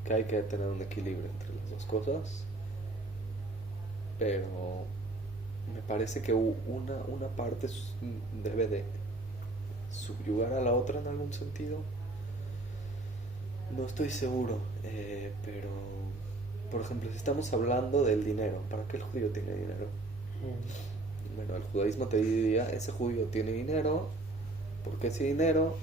que hay que tener un equilibrio entre las dos cosas, pero me parece que una parte debe de subyugar a la otra en algún sentido. No estoy seguro, pero por ejemplo, si estamos hablando del dinero, ¿para qué el judío tiene dinero? Mm, Bueno, el judaísmo te diría, ese judío tiene dinero, porque ese dinero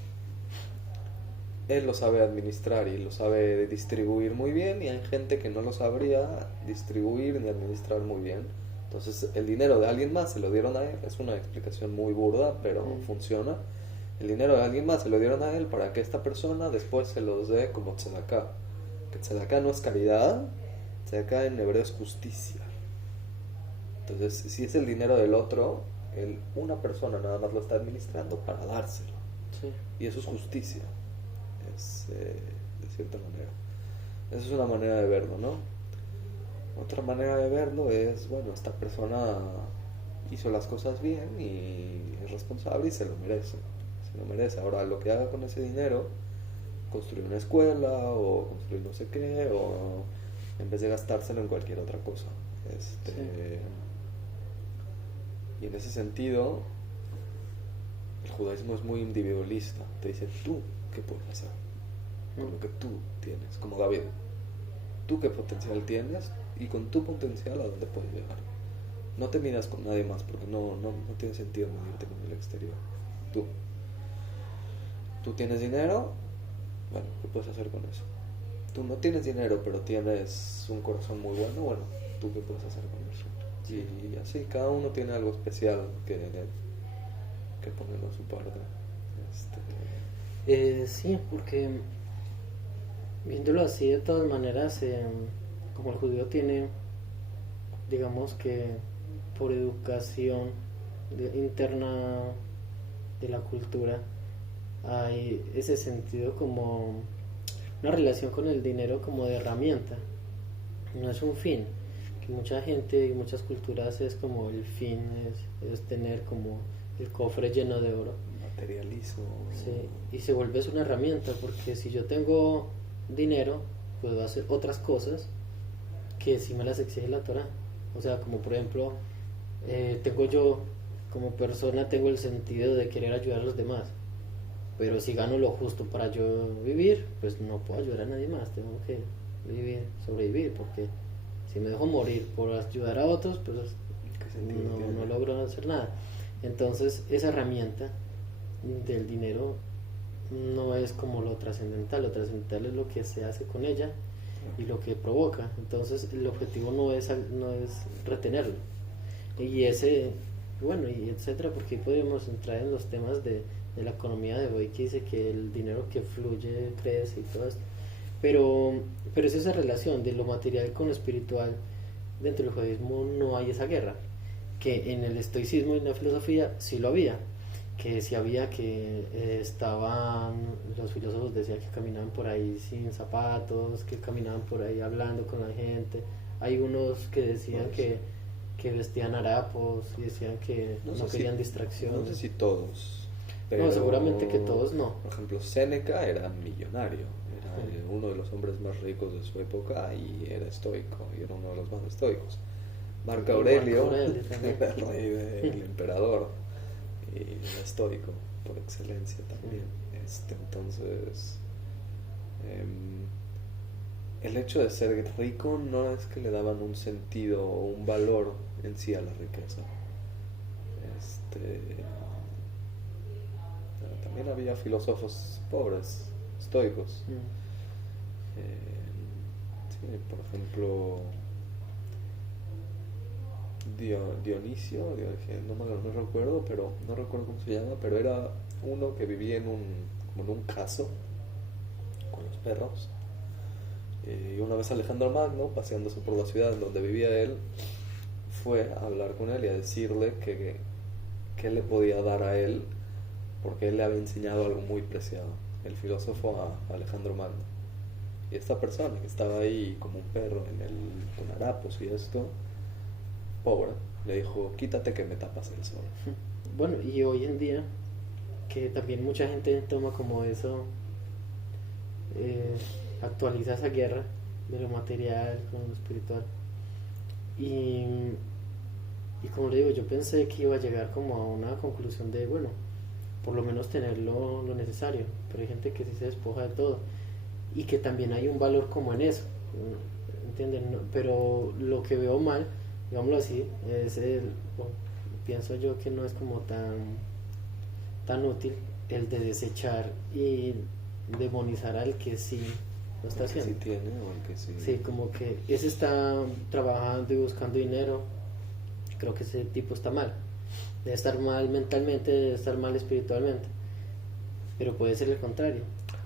él lo sabe administrar y lo sabe distribuir muy bien, y hay gente que no lo sabría distribuir ni administrar muy bien. Entonces el dinero de alguien más se lo dieron a él, es una explicación muy burda, pero funciona. El dinero de alguien más se lo dieron a él para que esta persona después se los dé como tzedakah. Que tzedakah no es caridad, tzedakah en hebreo es justicia. Entonces, si es el dinero del otro, una persona nada más lo está administrando para dárselo. sí. Y eso es justicia, de cierta manera. Esa es una manera de verlo, ¿no? Otra manera de verlo es, bueno, esta persona hizo las cosas bien y es responsable y se lo merece. Se lo merece. Ahora, lo que haga con ese dinero, construir una escuela o construir no sé qué, o en vez de gastárselo en cualquier otra cosa. Sí. Y en ese sentido, el judaísmo es muy individualista. Te dice, tú, ¿qué puedes hacer con lo que tú tienes? Como David, tú qué potencial tienes y con tu potencial a dónde puedes llegar. No te miras con nadie más porque no tiene sentido medirte con el exterior. Tú tienes dinero, bueno, ¿qué puedes hacer con eso? Tú no tienes dinero pero tienes un corazón muy bueno, ¿tú qué puedes hacer con eso? Sí. Y así, cada uno tiene algo especial que ponerlo a su parte. Sí, porque viéndolo así, de todas maneras, como el judío tiene, digamos que por educación interna de la cultura, hay ese sentido como una relación con el dinero como de herramienta, no es un fin, que mucha gente y muchas culturas es como el fin, es tener como el cofre lleno de oro. Materialismo. Sí, y se vuelve es una herramienta, porque si yo tengo dinero, puedo hacer otras cosas que si me las exige la Torah. O sea, como por ejemplo, tengo yo, como persona, tengo el sentido de querer ayudar a los demás. Pero si gano lo justo para yo vivir, pues no puedo ayudar a nadie más. Tengo que vivir, sobrevivir, porque si me dejo morir por ayudar a otros, pues no logro hacer nada. Entonces, esa herramienta del dinero no es como lo trascendental es lo que se hace con ella y lo que provoca. Entonces el objetivo no es retenerlo, y ese bueno, y etcétera, porque ahí podríamos entrar en los temas de la economía de hoy, que dice que el dinero que fluye crece y todo esto. Pero, pero es esa relación de lo material con lo espiritual. Dentro del judaísmo no hay esa guerra, que en el estoicismo y en la filosofía sí lo había, que sí había que estaban, los filósofos decían que caminaban por ahí sin zapatos, que caminaban por ahí hablando con la gente. Hay unos que decían que vestían harapos y decían que no querían distracción. No sé si todos, no, seguramente que todos no. Por ejemplo, Séneca era millonario, era uno de los hombres más ricos de su época y era estoico, y era uno de los más estoicos. Marco Aurelio era el rey del emperador y era estoico por excelencia también. Entonces, el hecho de ser rico no es que le daban un sentido o un valor en sí a la riqueza. También había filósofos pobres, estoicos. Sí, por ejemplo, Dionisio, no recuerdo, pero no recuerdo cómo se llama, pero era uno que vivía como en un caso con los perros. Y una vez Alejandro Magno, paseándose por la ciudad en donde vivía él, fue a hablar con él y a decirle que le podía dar a él, porque él le había enseñado algo muy preciado, el filósofo a Alejandro Magno. Y esta persona que estaba ahí como un perro con harapos y esto, pobre, le dijo: quítate que me tapas el sol. Bueno, y hoy en día, que también mucha gente toma como eso, actualiza esa guerra de lo material con lo espiritual. Y como le digo, yo pensé que iba a llegar como a una conclusión de, bueno, por lo menos tener lo necesario, pero hay gente que sí se despoja de todo y que también hay un valor como en eso, ¿entienden? No, pero lo que veo mal, digámoslo así, es pienso yo que no es como tan útil el de desechar y demonizar al que sí lo está haciendo. Sí tiene o el que sí. Sí, como que ese está trabajando y buscando dinero, creo que ese tipo está mal. Debe estar mal mentalmente, debe estar mal espiritualmente. Pero puede ser el contrario.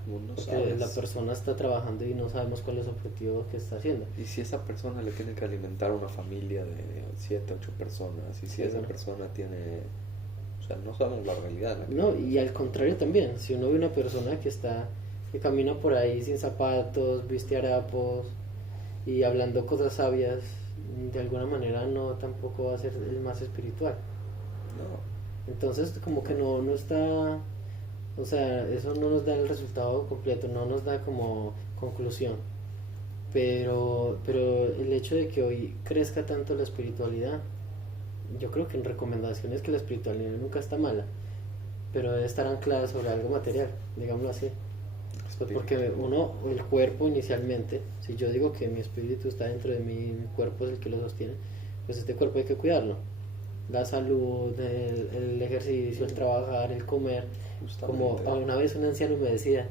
No porque sabes. la persona está trabajando y no sabemos cuál es el objetivo que está haciendo. Y si esa persona le tiene que alimentar a una familia de 7, 8 personas, y si esa persona tiene... O sea, no sabemos la realidad. No, y al contrario también. Si uno ve una persona que camina por ahí sin zapatos, viste harapos y hablando cosas sabias, de alguna manera no tampoco va a ser el más espiritual. No. Entonces como que no está, o sea, eso no nos da el resultado completo, no nos da como conclusión. Pero el hecho de que hoy crezca tanto la espiritualidad, yo creo que en recomendaciones que la espiritualidad nunca está mala, pero debe estar anclada sobre algo material, digámoslo así. Pues porque el cuerpo inicialmente, si yo digo que mi espíritu está dentro de mí, mi cuerpo es el que lo sostiene, pues este cuerpo hay que cuidarlo. La salud, el ejercicio, el trabajar, el comer. Justamente. Como una vez un anciano me decía,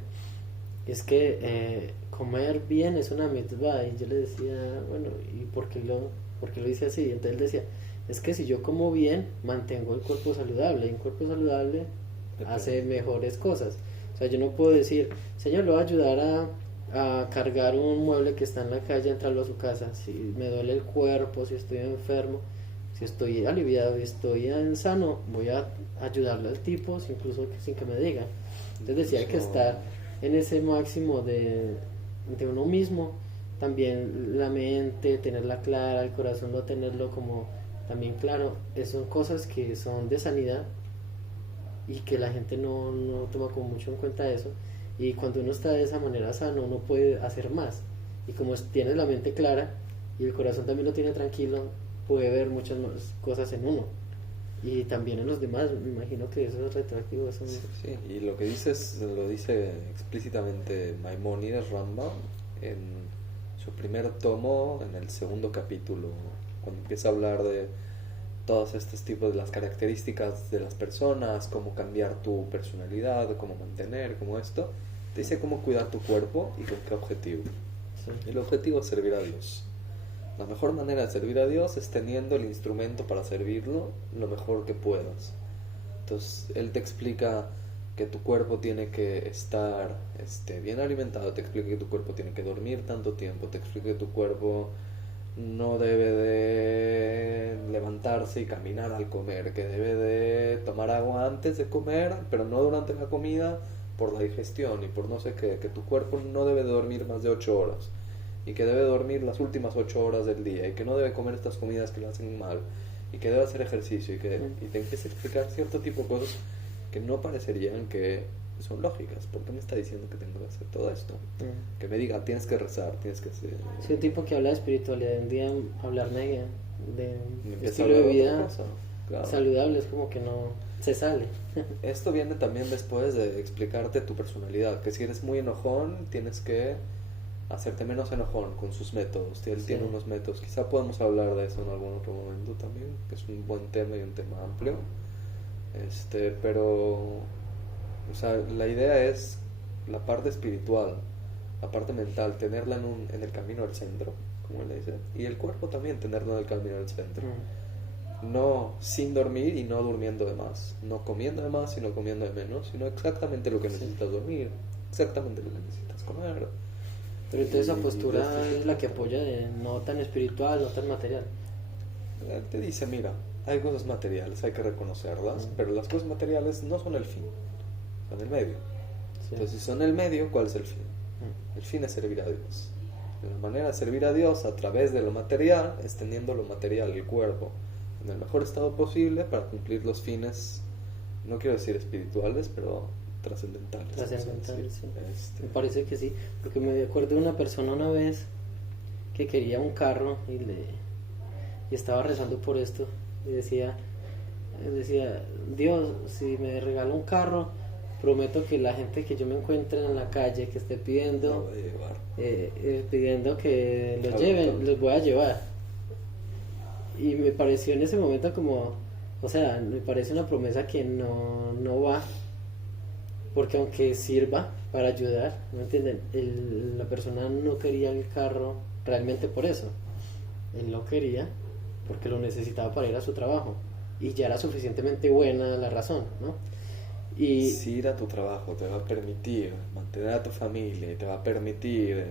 es que comer bien es una mitzvah, y yo le decía, bueno, ¿y por qué lo hice así? Entonces él decía, es que si yo como bien, mantengo el cuerpo saludable, y un cuerpo saludable hace mejores cosas. O sea, yo no puedo decir, Señor, lo voy a ayudar a cargar un mueble que está en la calle, entrarlo a su casa. Si me duele el cuerpo, si estoy enfermo, si estoy aliviado y estoy sano, voy a ayudarle al tipo, incluso sin que me diga. Entonces decía, hay que estar en ese máximo de uno mismo. También la mente, tenerla clara, el corazón no tenerlo como también claro. Son cosas que son de sanidad y que la gente no toma como mucho en cuenta eso, y cuando uno está de esa manera sano uno puede hacer más, y como tiene la mente clara y el corazón también lo tiene tranquilo, puede ver muchas más cosas en uno y también en los demás. Me imagino que eso es retroactivo. Eso sí, y lo que dices lo dice explícitamente Maimónides Rambam en su primer tomo, en el segundo capítulo, cuando empieza a hablar de todos estos tipos de las características de las personas, cómo cambiar tu personalidad, cómo mantener, cómo esto. Te dice cómo cuidar tu cuerpo y con qué objetivo. Sí. El objetivo es servir a Dios. La mejor manera de servir a Dios es teniendo el instrumento para servirlo lo mejor que puedas. Entonces, Él te explica que tu cuerpo tiene que estar bien alimentado, te explica que tu cuerpo tiene que dormir tanto tiempo, te explica que tu cuerpo no debe de levantarse y caminar al comer, que debe de tomar agua antes de comer, pero no durante la comida por la digestión y por no sé qué, que tu cuerpo no debe de dormir más de 8 horas y que debe dormir las últimas 8 horas del día y que no debe comer estas comidas que le hacen mal y que debe hacer ejercicio y te empieza a explicar cierto tipo de cosas que no parecerían que son lógicas. ¿Por qué me está diciendo que tengo que hacer todo esto? Que me diga, tienes que rezar, tienes que hacer... Sí, un tipo que habla de espiritualidad, un día hablarme de Empieza a estilo de hablar de vida otra cosa, claro. saludable, es como que no se sale. Esto viene también después de explicarte tu personalidad, que si eres muy enojón, tienes que hacerte menos enojón con sus métodos. Él tiene unos métodos, quizá podemos hablar de eso en algún otro momento también, que es un buen tema y un tema amplio. Pero, o sea, la idea es la parte espiritual, la parte mental, tenerla en el camino del centro, como él dice, y el cuerpo también tenerlo en el camino del centro. No sin dormir y no durmiendo de más, no comiendo de más y no comiendo de menos, sino exactamente lo que necesitas dormir, exactamente lo que necesitas comer. Pero entonces esa postura es la que apoya de no tan espiritual, no tan material. Te dice, mira, hay cosas materiales, hay que reconocerlas, pero las cosas materiales no son el fin, son el medio. Entonces, si son el medio, ¿cuál es el fin? El fin es servir a Dios. La manera de servir a Dios a través de lo material es teniendo lo material, el cuerpo, en el mejor estado posible para cumplir los fines, no quiero decir espirituales, pero trascendentales. Trascendentales, sí. Me parece que sí, porque me acuerdo de una persona una vez que quería un carro y estaba rezando por esto y decía, Dios, si me regala un carro, prometo que la gente que yo me encuentre en la calle que esté pidiendo pidiendo que los lleven, los voy a llevar. Y me pareció en ese momento como, o sea, me parece una promesa que no va, porque aunque sirva para ayudar, ¿no entienden? La persona no quería el carro realmente por eso, él lo quería porque lo necesitaba para ir a su trabajo y ya era suficientemente buena la razón, ¿no? Y si ir a tu trabajo te va a permitir mantener a tu familia y te va a permitir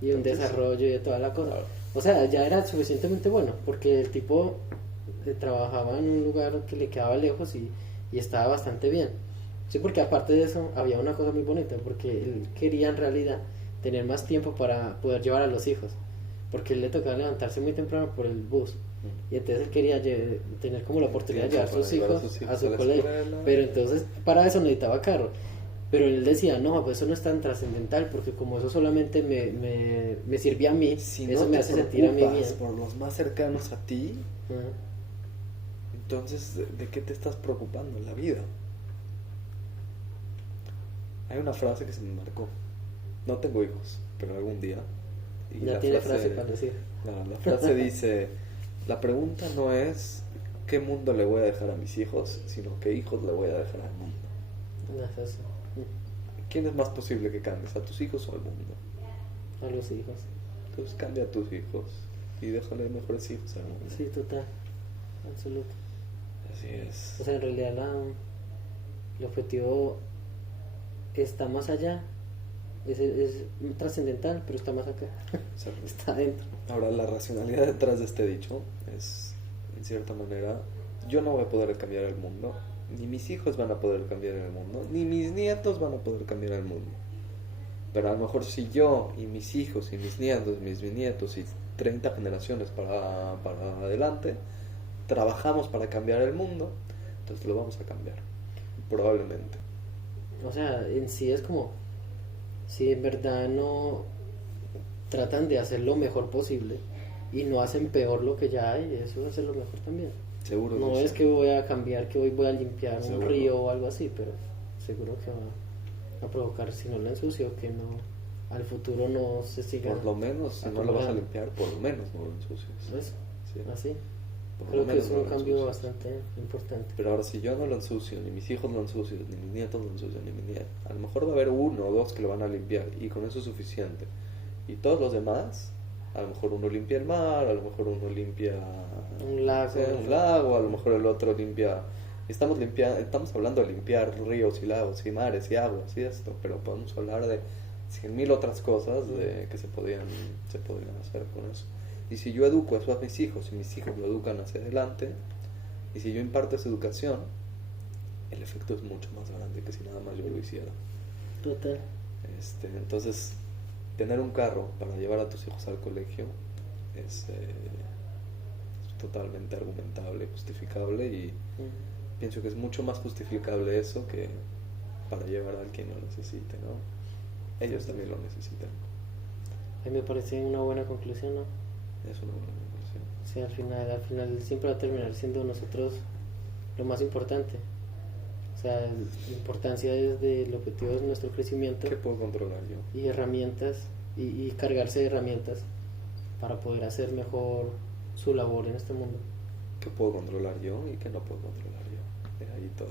y un desarrollo y de toda la cosa, claro. O sea, ya era suficientemente bueno porque el tipo trabajaba en un lugar que le quedaba lejos y estaba bastante bien. Sí, porque aparte de eso había una cosa muy bonita, porque él quería en realidad tener más tiempo para poder llevar a los hijos, porque él le tocaba levantarse muy temprano por el bus y entonces él quería tener como la oportunidad de llevar a sus hijos a su colegio, pero entonces para eso necesitaba carro. Pero él decía, no, pues eso no es tan trascendental, porque como eso solamente me sirve a mí, si eso no me hace sentir a mí bien. por los más cercanos a ti, entonces ¿de qué te estás preocupando en la vida? Hay una frase que se me marcó, no tengo hijos, pero algún día. Y ya tiene frase para decir. La frase dice, la pregunta no es qué mundo le voy a dejar a mis hijos, sino qué hijos le voy a dejar al mundo. ¿Quién es más posible que cambies, a tus hijos o al mundo? A los hijos. Entonces cambia a tus hijos y déjale mejores hijos al mundo. Sí, total, absoluto. Así es. O sea, en realidad el objetivo está más allá, es trascendental, pero está más acá, está adentro. Ahora, la racionalidad detrás de este dicho es, en cierta manera, yo no voy a poder cambiar el mundo, ni mis hijos van a poder cambiar el mundo, ni mis nietos van a poder cambiar el mundo. Pero a lo mejor si yo y mis hijos y mis nietos, mis bisnietos y 30 generaciones para adelante trabajamos para cambiar el mundo, entonces lo vamos a cambiar, probablemente. O sea, en sí es como si en verdad no tratan de hacer lo mejor posible y no hacen peor lo que ya hay, eso es hacer lo mejor también. Seguro no es sí. Que voy a cambiar, que hoy voy a limpiar seguro. Un río o algo así, pero seguro que va a provocar, si no lo ensucio, que no al futuro no se siga. Por lo menos, si no lo vas a limpiar, por lo menos no lo ensucias. ¿Ves? Sí. Así. Por creo que es un cambio bastante importante. Pero ahora, si yo no lo ensucio, ni mis hijos lo ensucian, ni mis nietos lo ensucian, ni mis nietos, a lo mejor va a haber 1 o 2 que lo van a limpiar y con eso es suficiente. Y todos los demás, A lo mejor uno limpia el mar, a lo mejor uno limpia Un lago. no sé, un lago, a lo mejor el otro limpia. Estamos hablando de limpiar ríos y lagos y mares y aguas y esto, pero podemos hablar de 100.000 otras cosas que se podrían hacer con eso. Y si yo educo eso a mis hijos y mis hijos lo educan hacia adelante, y si yo imparto esa educación, el efecto es mucho más grande que si nada más yo lo hiciera. Total. Entonces, tener un carro para llevar a tus hijos al colegio es totalmente argumentable, justificable, y pienso que es mucho más justificable eso que para llevar a alguien lo necesite, ¿no? Ellos también lo necesitan. A mí me parece una buena conclusión, ¿no? Es una buena conclusión. Sí, al final siempre va a terminar siendo nosotros lo más importante. O sea, la importancia es del objetivo de nuestro crecimiento. ¿Qué puedo controlar yo? Y herramientas, y cargarse de herramientas para poder hacer mejor su labor en este mundo. ¿Qué puedo controlar yo y qué no puedo controlar yo? De ahí todo.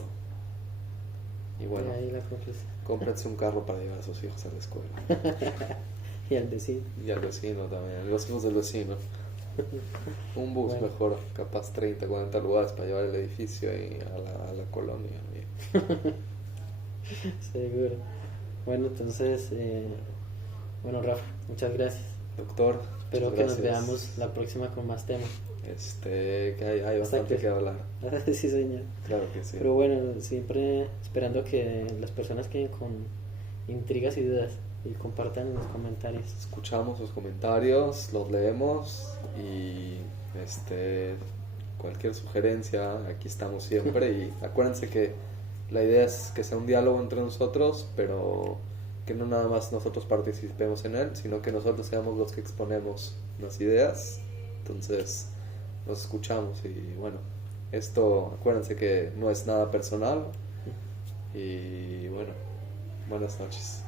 Y bueno, Ahí la conclusión. cómprense un carro para llevar a sus hijos a la escuela. Y al vecino. Y al vecino también, los hijos del vecino. Un bus Bueno. mejor, capaz 30, 40 lugares para llevar el edificio y a la colonia. Seguro. Bueno, entonces, bueno, Rafa, muchas gracias. Doctor, Espero muchas que nos gracias. veamos la próxima con más temas. Que hay bastante Exacto. que hablar. Sí, señor. Claro que sí. Pero bueno, siempre esperando que las personas queden con intrigas y dudas y compartan en los comentarios. Escuchamos sus comentarios, los leemos y cualquier sugerencia, aquí estamos siempre. Y acuérdense que la idea es que sea un diálogo entre nosotros, pero que no nada más nosotros participemos en él, sino que nosotros seamos los que exponemos las ideas. Entonces nos escuchamos y bueno, esto acuérdense que no es nada personal y bueno, buenas noches.